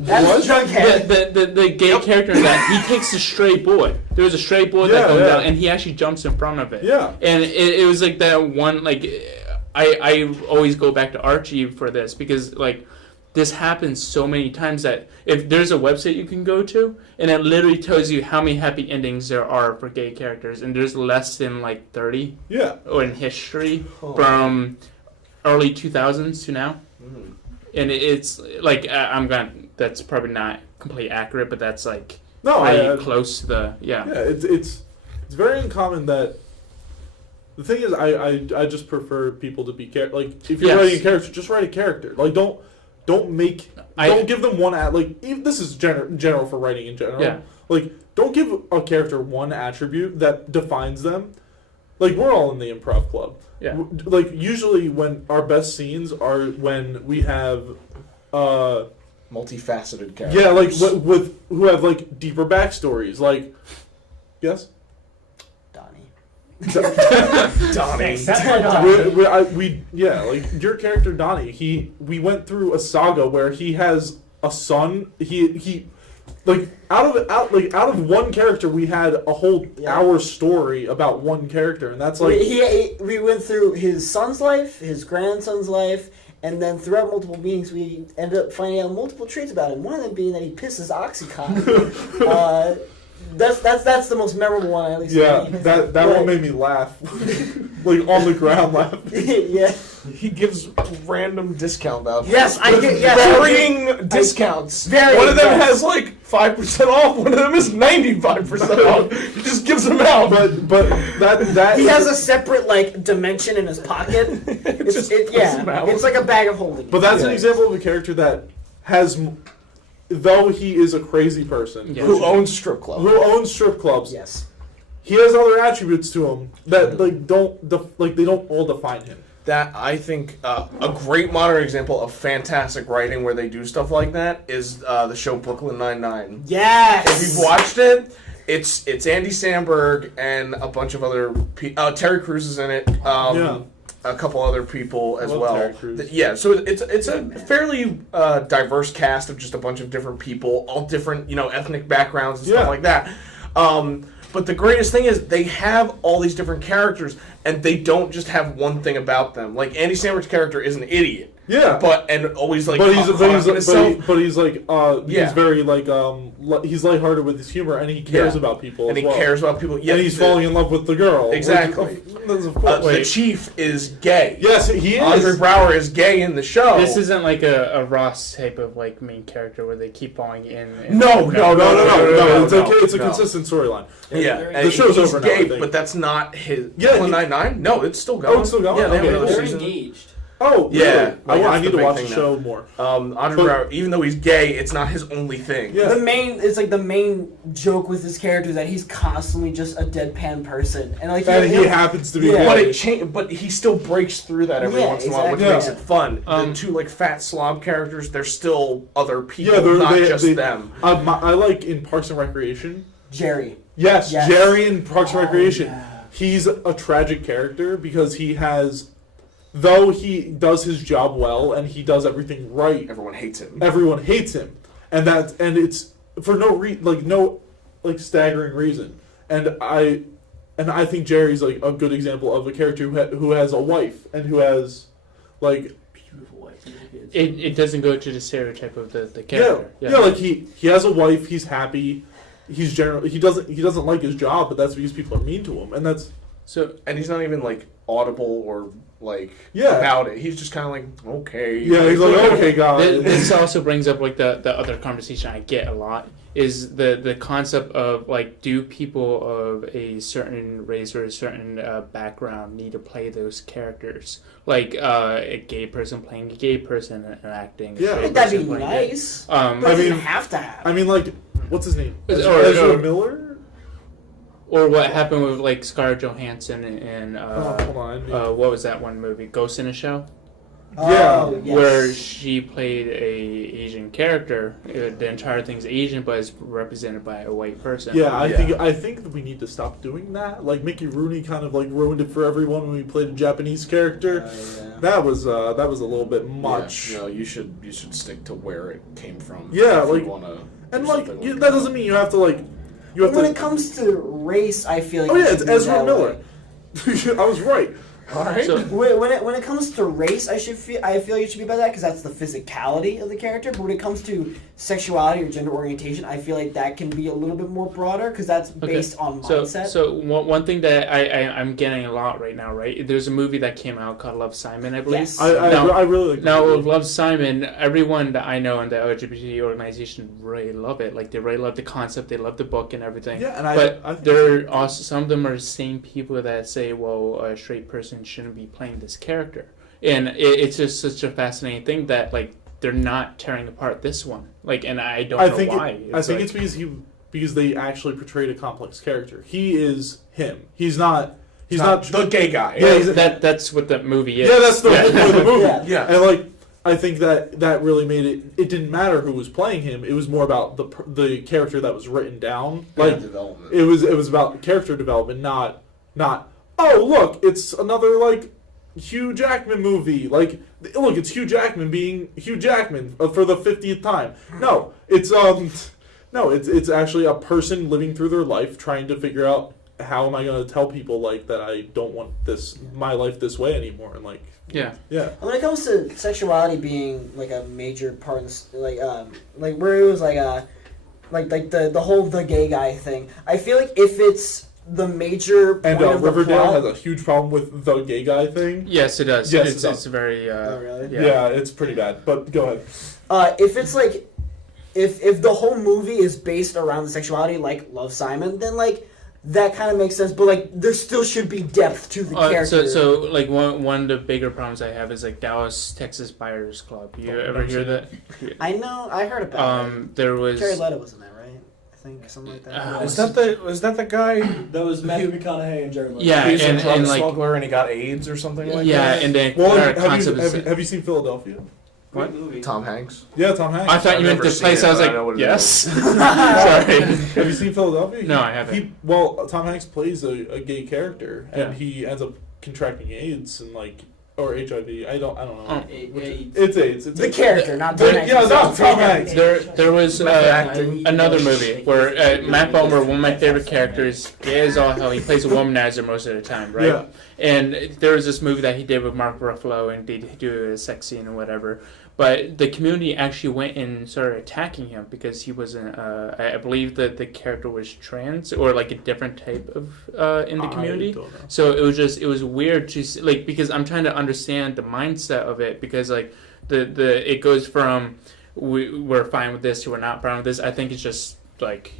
That's Jughead. The gay character in that, he takes a stray boy. There was a stray boy that comes out, and he actually jumps in front of it. Yeah. And it was like that one, like, I always go back to Archie for this, because, like, this happens so many times that if there's a website you can go to, and it literally tells you how many happy endings there are for gay characters, and there's less than, like, 30 in history from early 2000s to now. Mm. And it's like that's probably not completely accurate, but that's like close to the it's very uncommon that the thing is I just prefer people to be like if you're writing a character, just write a character. Like don't give them one this is general for writing in general. Yeah. Like don't give a character one attribute that defines them. Like we're all in the improv club. Yeah. Like usually when our best scenes are when we have multifaceted characters. Yeah, like with who have like deeper backstories. Like, yes, Donnie. Donnie. Like your character Donnie. We went through a saga where he has a son. He like out of one character we had a whole hour story about one character, and that's like we went through his son's life, his grandson's life, and then throughout multiple meetings we ended up finding out multiple traits about him. One of them being that he pisses Oxycontin. That's the most memorable one, at least. Yeah, that one made me laugh, like on the ground laughing. Yeah. He gives random discount vouchers. Yes, I get. Yes, varying discounts. One of them has like 5% off. One of them is 95% off. He just gives them out. But that he has a separate like dimension in his pocket. It's like a bag of holding. But that's an example of a character that has. Though he is a crazy person who owns strip clubs, yes, he has other attributes to him that they don't all define him. That I think a great modern example of fantastic writing where they do stuff like that is the show Brooklyn Nine-Nine. Yes, if you've watched it, it's Andy Samberg and a bunch of other Terry Crews is in it. A couple other people as well. Yeah, so it's a fairly diverse cast of just a bunch of different people, all different ethnic backgrounds and stuff like that. But the greatest thing is they have all these different characters, and they don't just have one thing about them. Like Andy Samberg's character is an idiot. Yeah, and always like. He's very like he's lighthearted with his humor, and he cares about people. And he cares about people. Yeah, and he's falling in love with the girl. Exactly. The chief is gay. Yes, he is. Andre Brower is gay in the show. This isn't like a Ross type of like main character where they keep falling in. No. It's okay. It's a consistent storyline. Yeah, the show's over gay, now. but that's not his. Yeah, Nine. No, it's still going. Oh, it's still going. Yeah, they have another They're season. engaged. Oh, yeah. Really? I need to watch the show more. Andre Brower, even though he's gay, it's not his only thing. Yeah. The main joke with his character is that he's constantly just a deadpan person, and he happens to be. Yeah. But he still breaks through that every once in a while, which makes it fun. The two like fat slob characters, they're still other people, not just them. I like in Parks and Recreation. Jerry. Yes, Jerry in Parks and Recreation. Yeah. He's a tragic character because he has. Though he does his job well and he does everything right, everyone hates him. And it's for no staggering reason. And I think Jerry's like a good example of a character who has a wife and who has like beautiful wife. It doesn't go to the stereotype of the character. Yeah, like he has a wife. He's happy. He's generally he doesn't like his job, but that's because people are mean to him, and that's so. And he's not even like audible or. About it. He's just kind of like, okay. Yeah, he's like, okay, guys. This also brings up like the other conversation I get a lot is the concept of like, do people of a certain race or a certain background need to play those characters? Like a gay person playing a gay person and acting. That'd be nice. But it doesn't have to happen. I mean, like, what's his name? Ezra Miller? Or what happened with like Scarlett Johansson and hold on. What was that one movie? Ghost in a Shell? Oh, yes. where she played a Asian character. The entire thing's Asian, but it's represented by a white person. Yeah, I think that we need to stop doing that. Like Mickey Rooney kind of like ruined it for everyone when we played a Japanese character. That was a little bit much. Yeah, no, you should stick to where it came from. Yeah, if like, you wanna and do like something you, like that doesn't mean you have to like. You have When to. it comes to race, I feel like Oh you yeah, should it's do Ezra that Miller. way. I was right. All right. So, When it comes to race, I feel you should be about that because that's the physicality of the character. But when it comes to sexuality or gender orientation, I feel like that can be a little bit more broader because that's based on mindset. So one thing that I'm getting a lot right now, right? There's a movie that came out called Love, Simon, I believe. Yes. I really like. Now, with Love, Simon, everyone that I know in the LGBT organization really love it. Like, they really love the concept, they love the book and everything. Yeah, and I there are also some of them are the same people that say, well, a straight person shouldn't be playing this character, and it's just such a fascinating thing that like they're not tearing apart this one. Like, and I don't know why. I think it's because they actually portrayed a complex character. He is him. He's not the gay guy. Yeah, that's what the movie is. Yeah, that's the whole point of the movie. Yeah. And like, I think that really made it. It didn't matter who was playing him. It was more about the character that was written down. Like, development. it was about character development, not. Oh, look, it's another like Hugh Jackman movie. Like, look, it's Hugh Jackman being Hugh Jackman for the 50th time. No, it's actually a person living through their life trying to figure out how am I going to tell people like that I don't want my life this way anymore, and like. Yeah. When it comes to sexuality being like a major part, like where it was like the whole the gay guy thing, I feel like if it's the major point of the Riverdale plot, has a huge problem with the gay guy thing. Yes, it does. Yes, it's very. Oh, really? Yeah, it's pretty bad. But go ahead. if it's like if the whole movie is based around the sexuality, like Love, Simon, then like that kind of makes sense. But like there still should be depth to the character. So like one of the bigger problems I have is like Dallas, Texas Buyers Club. You ever hear that? I know. I heard about it. There was Jared Leto was in that, right? I think something like that. Was that the guy? That was Matthew McConaughey and Jared Leto. Yeah, He's a drug and like smuggler and he got AIDS or something like yeah, that. and then Well, concept is. have you seen Philadelphia? Great movie. Tom Hanks. Yeah, Tom Hanks. I thought I've you meant never the place. seen I it, was but I know what like, it yes. Sorry. Have you seen Philadelphia? No, I haven't. Tom Hanks plays a gay character, and he ends up contracting AIDS and like or HIV. I don't know. Oh. It's AIDS. It's The AIDS. character, not The- the yeah, not Tom Hanks. There was acting. another movie where Matt Bomer, one of my favorite characters, gay as all hell. He plays a womanizer most of the time, right? Yeah. And there was this movie that he did with Mark Ruffalo, and they do a sex scene and whatever. But the community actually went and started attacking him because he wasn't. I believe that the character was trans or like a different type of in the community. I don't know. So it was weird to see, like, because I'm trying to understand the mindset of it, because like the it goes from we're fine with this to we're not fine with this. I think it's just like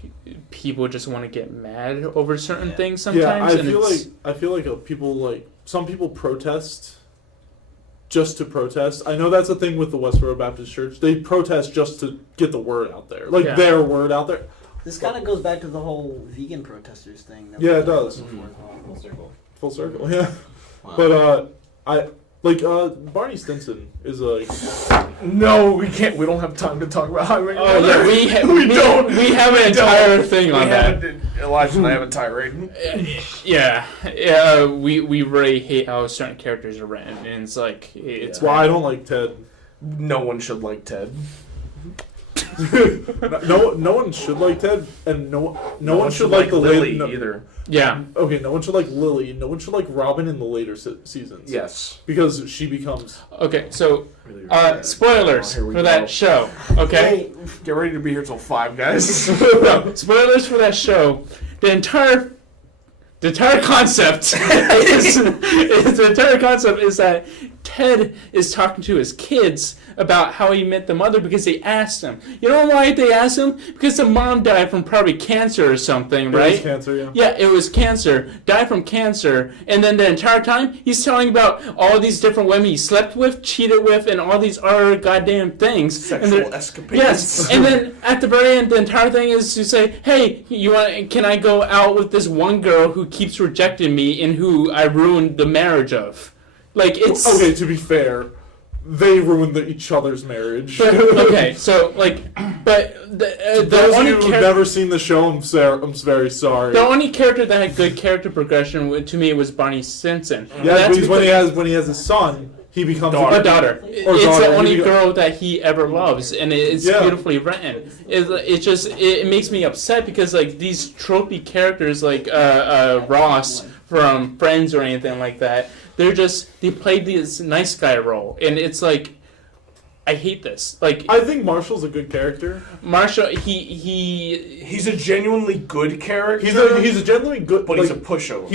people just want to get mad over certain things sometimes. Yeah, I feel like people like some people protest just to protest. I know that's a thing with the Westboro Baptist Church. They protest just to get the word out there, like their word out there. This kind of goes back to the whole vegan protesters thing. Yeah, it does. Full circle. Full circle, yeah. Wow. But I like Barney Stinson is like. No, we can't. We don't have time to talk about Highway. Oh yeah, we don't. We have an entire thing on that. Elijah and I have a tirade. Yeah. We really hate how certain characters are written, and it's like it's. Well, I don't like Ted. No one should like Ted. no one should like Ted, and no one should like the Lily later. either. Yeah. Okay, no one should like Lily. No one should like Robin in the later seasons. Yes. Because she becomes. Okay, so spoilers here we for go. that show. Okay. Get ready to be here till 5, guys. No, spoilers for that show. The entire concept is that Ted is talking to his kids about how he met the mother because they asked him. You know why they asked him? Because the mom died from probably cancer or something, right? It was cancer, yeah. Yeah, it was cancer. Died from cancer. And then the entire time, he's telling about all these different women he slept with, cheated with, and all these other goddamn things. Sexual escapades. Yes. And then at the very end, the entire thing is to say, hey, can I go out with this one girl who keeps rejecting me and who I ruined the marriage of? Like, it's... Okay, to be fair, they ruined each other's marriage. Okay, so like, but the Those of only you who've never seen the show, I'm very sorry. the only character that had good character progression to me was Barney Stinson. Yeah, because when he has a son, he becomes a daughter. It's daughter. the only girl that he ever loves, and it's beautifully written. It makes me upset because like these tropey characters like Ross from Friends or anything like that, they played this nice guy role, and it's like I hate this. Like I think Marshall's a good character. Marshall, he's a genuinely good character. He's a genuinely good, but like, he's a pushover.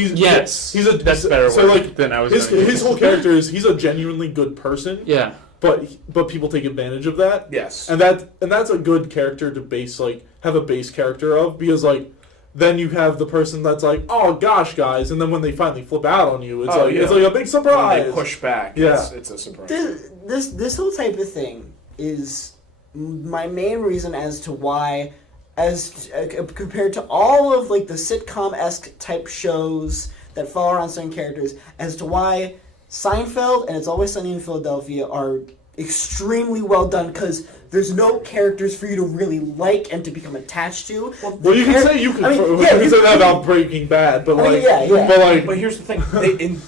That's better. So word like than I was. His whole character is he's a genuinely good person. Yeah. But people take advantage of that. Yes. And that's a good character to have a base character of, because like then you have the person that's like, oh gosh, guys, and then when they finally flip out on you, it's it's like a big surprise. When they push back. Yeah. It's a surprise. This whole type of thing is my main reason as to why, compared to all of like the sitcom-esque type shows that follow around certain characters, as to why Seinfeld and It's Always Sunny in Philadelphia are extremely well done, because there's no characters for you to really like and to become attached to. Well, you can say that about Breaking Bad, but but here's the thing: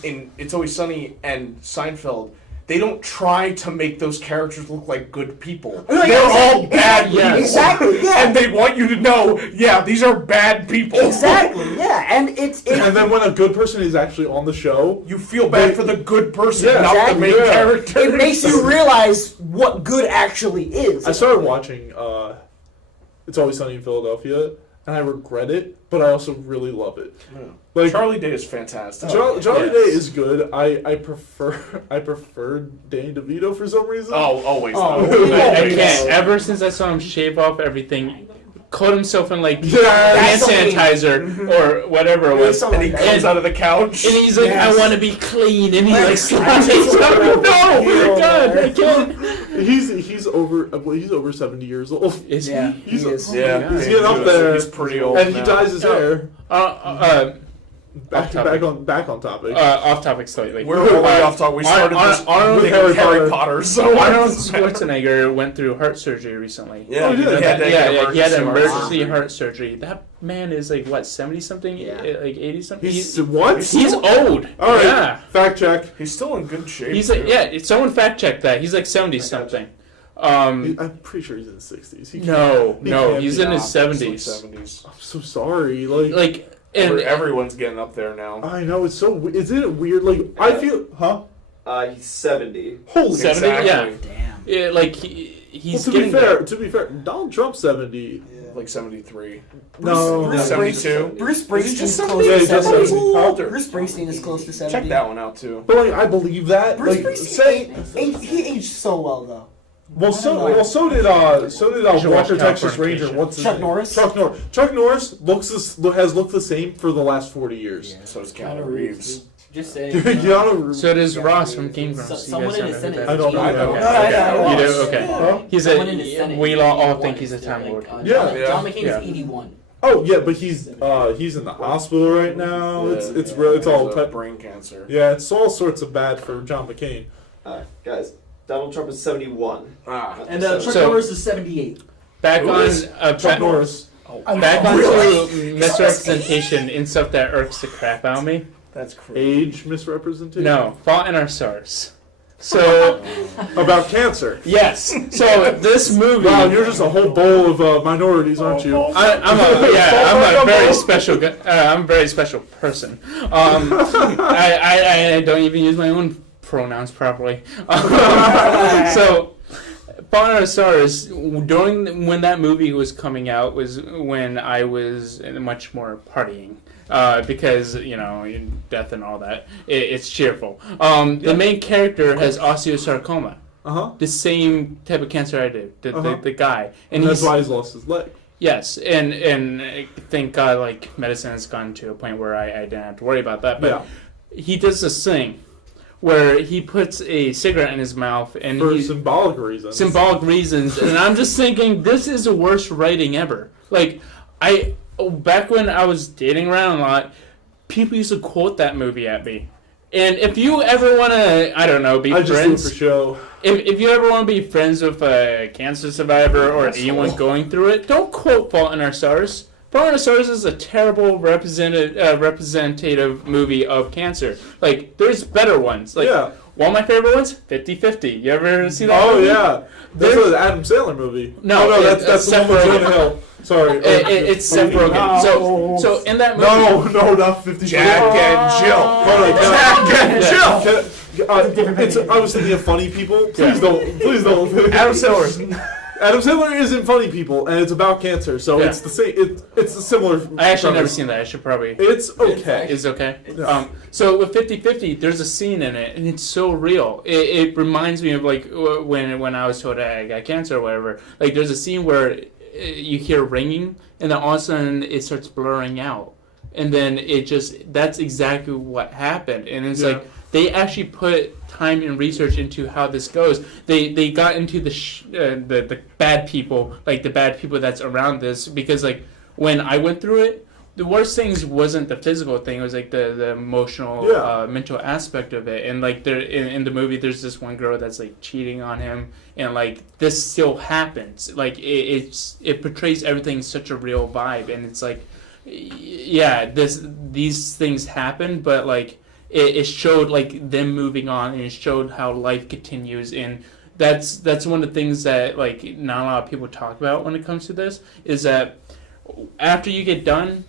in It's Always Sunny and Seinfeld, they don't try to make those characters look like good people. They're all bad people. Exactly, yeah. And they want you to know, these are bad people. Exactly, yeah. And and then when a good person is actually on the show, you feel bad for the good person, not exactly, the main character. It makes you realize what good actually is. I started watching It's Always Sunny in Philadelphia, and I regret it, but I also really love it. Yeah. Like Charlie Day is fantastic. Charlie Day is good. I prefer Danny DeVito for some reason. Always. I can't. Ever since I saw him shave off everything, coat himself in like hand sanitizer or whatever it was, and he comes out of the couch, and he's like, "I want to be clean," and he like slaps himself. No, God, I can't. He's over 70 years old. Is he? He's is. He's getting up there. He's pretty old, and now. he dyes his hair. Back on topic. Off topic slightly. We're way off topic. We started with Harry Potter. So Arnold Schwarzenegger went through heart surgery recently. Yeah, he did. He had emergency heart surgery. That man is like what, 70 something, like 80 something. He's what? He's old. All right. Yeah. Fact check. He's still in good shape. He's like, someone fact check that. He's like 70 something. I'm pretty sure he's in his 60s. No, he's in his 70s. I'm so sorry. And everyone's getting up there now. I know, it's so. Isn't it weird? Like I feel, He's 70. Holy 70, exactly. yeah. Like he's to getting be fair, there. To be fair, Donald Trump's 70. Like 73. No, 72. Bruce Springsteen's close Yeah, to he's just 70. 70. Bruce Springsteen is close to 70. Check that one out too. But like, I believe that. Bruce Like, Springsteen, he aged so well though. Well, so did Walker Texas Ranger. What's his Chuck name? Norris? Chuck Norris has looked the same for the last 40 years. Yeah, so does Keanu Reeves. Just saying. Keanu Reeves. So does Ross from Game Grumps. Someone in the Senate. I don't know. I You do? Okay. He's Someone in the Senate. we all think he's a Time Lord. John McCain is 81. Oh yeah, but he's in the hospital right now. It's all brain cancer. Yeah, it's all sorts of bad for John McCain. Guys, Donald Trump is 71. And Chuck Norris is 78. Back on Chuck Norris. Back onto misrepresentation and stuff that irks the crap out of me. That's crazy. Age misrepresentation? No, Fault in Our Stars. So about cancer. Yes. So this movie. Wow, you're just a whole bowl of minorities, aren't you? I'm a very special. I'm a very special person. I don't even use my own pronouns properly. So, Fault in Our Stars, when that movie was coming out, was when I was much more partying. Because, death and all that. It's cheerful. The main character has osteosarcoma. The same type of cancer I did. The guy. And that's why he's lost his leg. Yes, and thank God, like, medicine has gone to a point where I didn't have to worry about that. But he does this thing where he puts a cigarette in his mouth and for symbolic reasons. And I'm just thinking, this is the worst writing ever. Like, back when I was dating around a lot, people used to quote that movie at me. And if you ever want to, I don't know, be I just do it friends. for show. If you ever want to be friends with a cancer survivor or anyone going through it, don't quote Fault in Our Stars. Fault in Our Stars is a terrible representative movie of cancer. Like, there's better ones. Like, Yeah. one of my favorite ones, 50-50. You ever see that Oh movie? yeah, that's an Adam Sandler movie. No, oh, no, that's the Seth one with Rogen. Jonah Hill. Sorry, It's Seth Rogen. So in that movie, No, not 50. Jack and Jill. Hold on, Jack and Jill. I was thinking of Funny People. Please don't. Adam Sandler. Adam Sandler is in Funny People, and it's about cancer, so Yeah. it's the same. It's a similar. I actually never premise. seen that. I should probably. It's okay. It's okay. Yeah. So with 50-50, there's a scene in it, and it's so real. It reminds me of like when I was told I got cancer or whatever. Like there's a scene where you hear ringing, and then all of a sudden it starts blurring out, and then that's exactly what happened. And it's like they actually put time and research into how this goes. They got into the bad people, like the bad people that's around this, because like when I went through it, the worst things wasn't the physical thing. It was like the emotional, mental aspect of it. And like there in the movie, there's this one girl that's like cheating on him, and like this still happens. Like it portrays everything such a real vibe, and it's like, yeah, these things happen, but like it showed like them moving on, and it showed how life continues. And that's one of the things that like not a lot of people talk about when it comes to this, is that after you get done,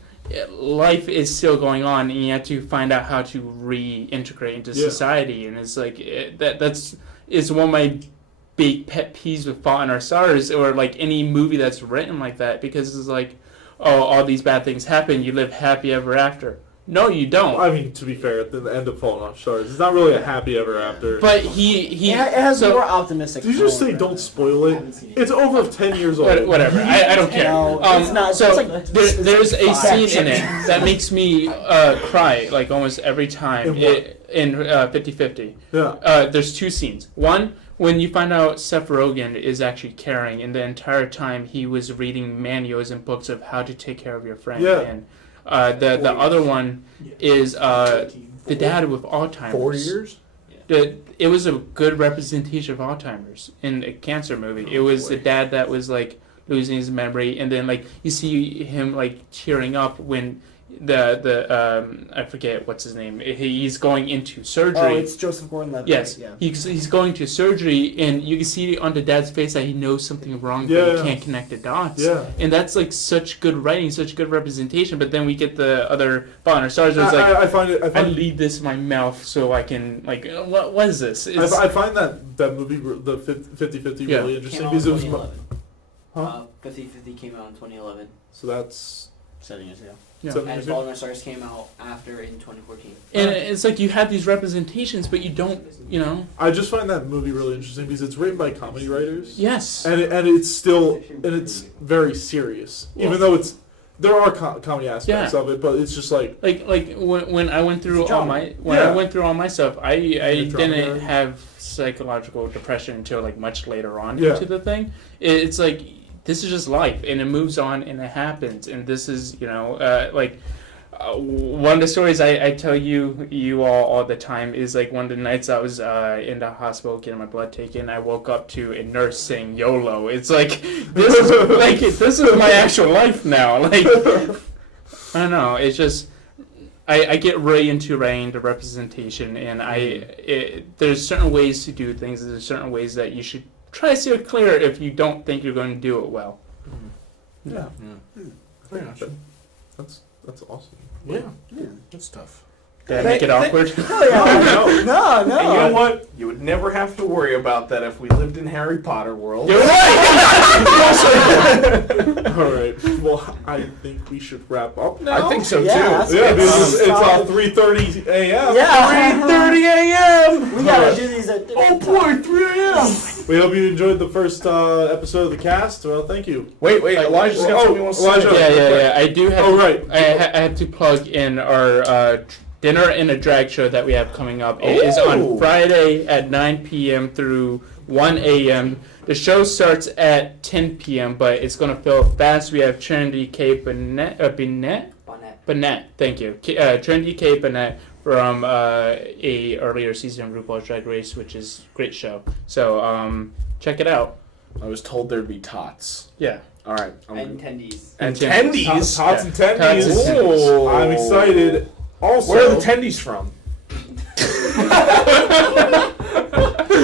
life is still going on, and you have to find out how to reintegrate into society. And it's like that's one of my big pet peeves with Fault in Our Stars, or like any movie that's written like that, because it's like, oh, all these bad things happen, you live happy ever after. No, you don't. I mean, to be fair, at the end of Fault in Our Stars, it's not really a happy ever after. But he it has more optimistic. Did you just say don't spoil it? It's over 10 years old. Whatever. I don't care. No, it's not. So It's like, there's a five. scene in it that makes me cry like almost every time in 50-50. Yeah. There's two scenes. One, when you find out Seth Rogen is actually caring, and the entire time he was reading manuals and books of how to take care of your friend. Yeah. And the other one is the dad with Alzheimer's. 4 years? It was a good representation of Alzheimer's in a cancer movie. It was the dad that was like losing his memory, and then like you see him like tearing up when the I forget what's his name. He's going into surgery. Oh, it's Joseph Gordon-Levitt. Yes, yeah. he's going to surgery, and you can see on the dad's face that he knows something wrong, but he can't connect the dots. Yeah. And that's like such good writing, such good representation. But then we get the other Fault in Our Stars. Where it's like I find I leave this in my mouth so I can like what is this? I find that movie, the 50-50, really interesting Came out because in it was. 2011. Huh? 50-50 came out in 2011. So that's 7 years ago. Yeah. And Fault in Our Stars came out after in 2014. And it's like you have these representations, but you don't, you know. I just find that movie really interesting because it's written by comedy writers. Yes. And it's very serious, even though there are comedy aspects of it, but it's just like when I went through all my I went through all my stuff, I didn't have psychological depression until like much later on into the thing. It's like this is just life, and it moves on, and it happens, and this is one of the stories I tell you all the time is like one of the nights I was in the hospital getting my blood taken. I woke up to a nurse saying YOLO. It's like this is my actual life now. Like I don't know. It's just I get really into writing the representation, and there's certain ways to do things. There's certain ways that you should try to steer clear if you don't think you're going to do it well. Yeah. That's awesome. Yeah. That's tough. Did I make it awkward? No. And you know what? You would never have to worry about that if we lived in Harry Potter world. You're right! All right. Well, I think we should wrap up now. I think so too. Yeah, Yeah, because it's 3:30 a.m. Yeah. 3:30 a.m. We gotta do these at Oh boy, 3 a.m. We hope you enjoyed the first episode of the cast. Well, thank you. Wait, Elijah's got something he wants to Elijah. say. Yeah. I do have. Oh, right. I have to plug in our dinner and a drag show that we have coming up. It is on Friday at 9 p.m. through 1 a.m. The show starts at 10 p.m., but it's going to fill fast. We have Trinity K. Burnett. Thank you. Trinity K. Burnett, from a earlier season of RuPaul's Drag Race, which is a great show. So check it out. I was told there'd be tots. Yeah. All right. And tendies. And tendies. tendies. Tots and tendies. Tots and tendies. Oh. I'm excited. Also, Where are the tendies from?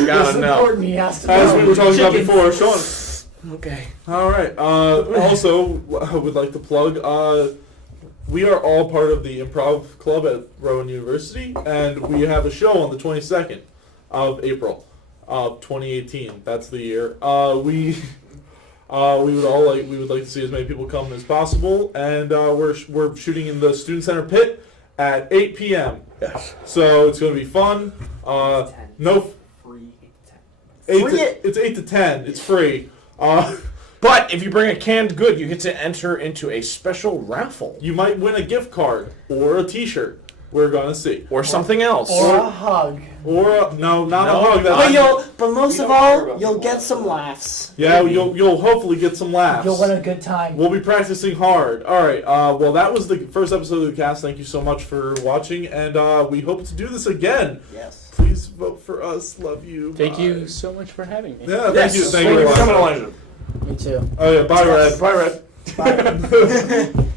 Gotta know. Important, he has to as know. we were talking about before, Sean. Okay. All right. Also, I would like to plug. We are all part of the improv club at Rowan University, and we have a show on the 22nd of April, 2018. That's the year. We would like to see as many people come as possible, and we're shooting in the Student Center pit at 8 p.m. Yes. So it's going to be fun. No. Free 8 to 10. It's 8 to 10. It's free. But if you bring a canned good, you get to enter into a special raffle. You might win a gift card or a T-shirt. We're gonna see. Or something else. Or a hug. Or no, not a hug. But most of all, you'll get some laughs. Yeah, you'll hopefully get some laughs. You'll win a good time. We'll be practicing hard. All right. Well, that was the first episode of the cast. Thank you so much for watching, and we hope to do this again. Yes. Please vote for us. Love you. Thank Bye. you so much for having me. Yeah. Yes. Thank you. Thank you for very coming, much. Elijah. Me too. Oh yeah. Bye, Red. Bye, Red. Bye.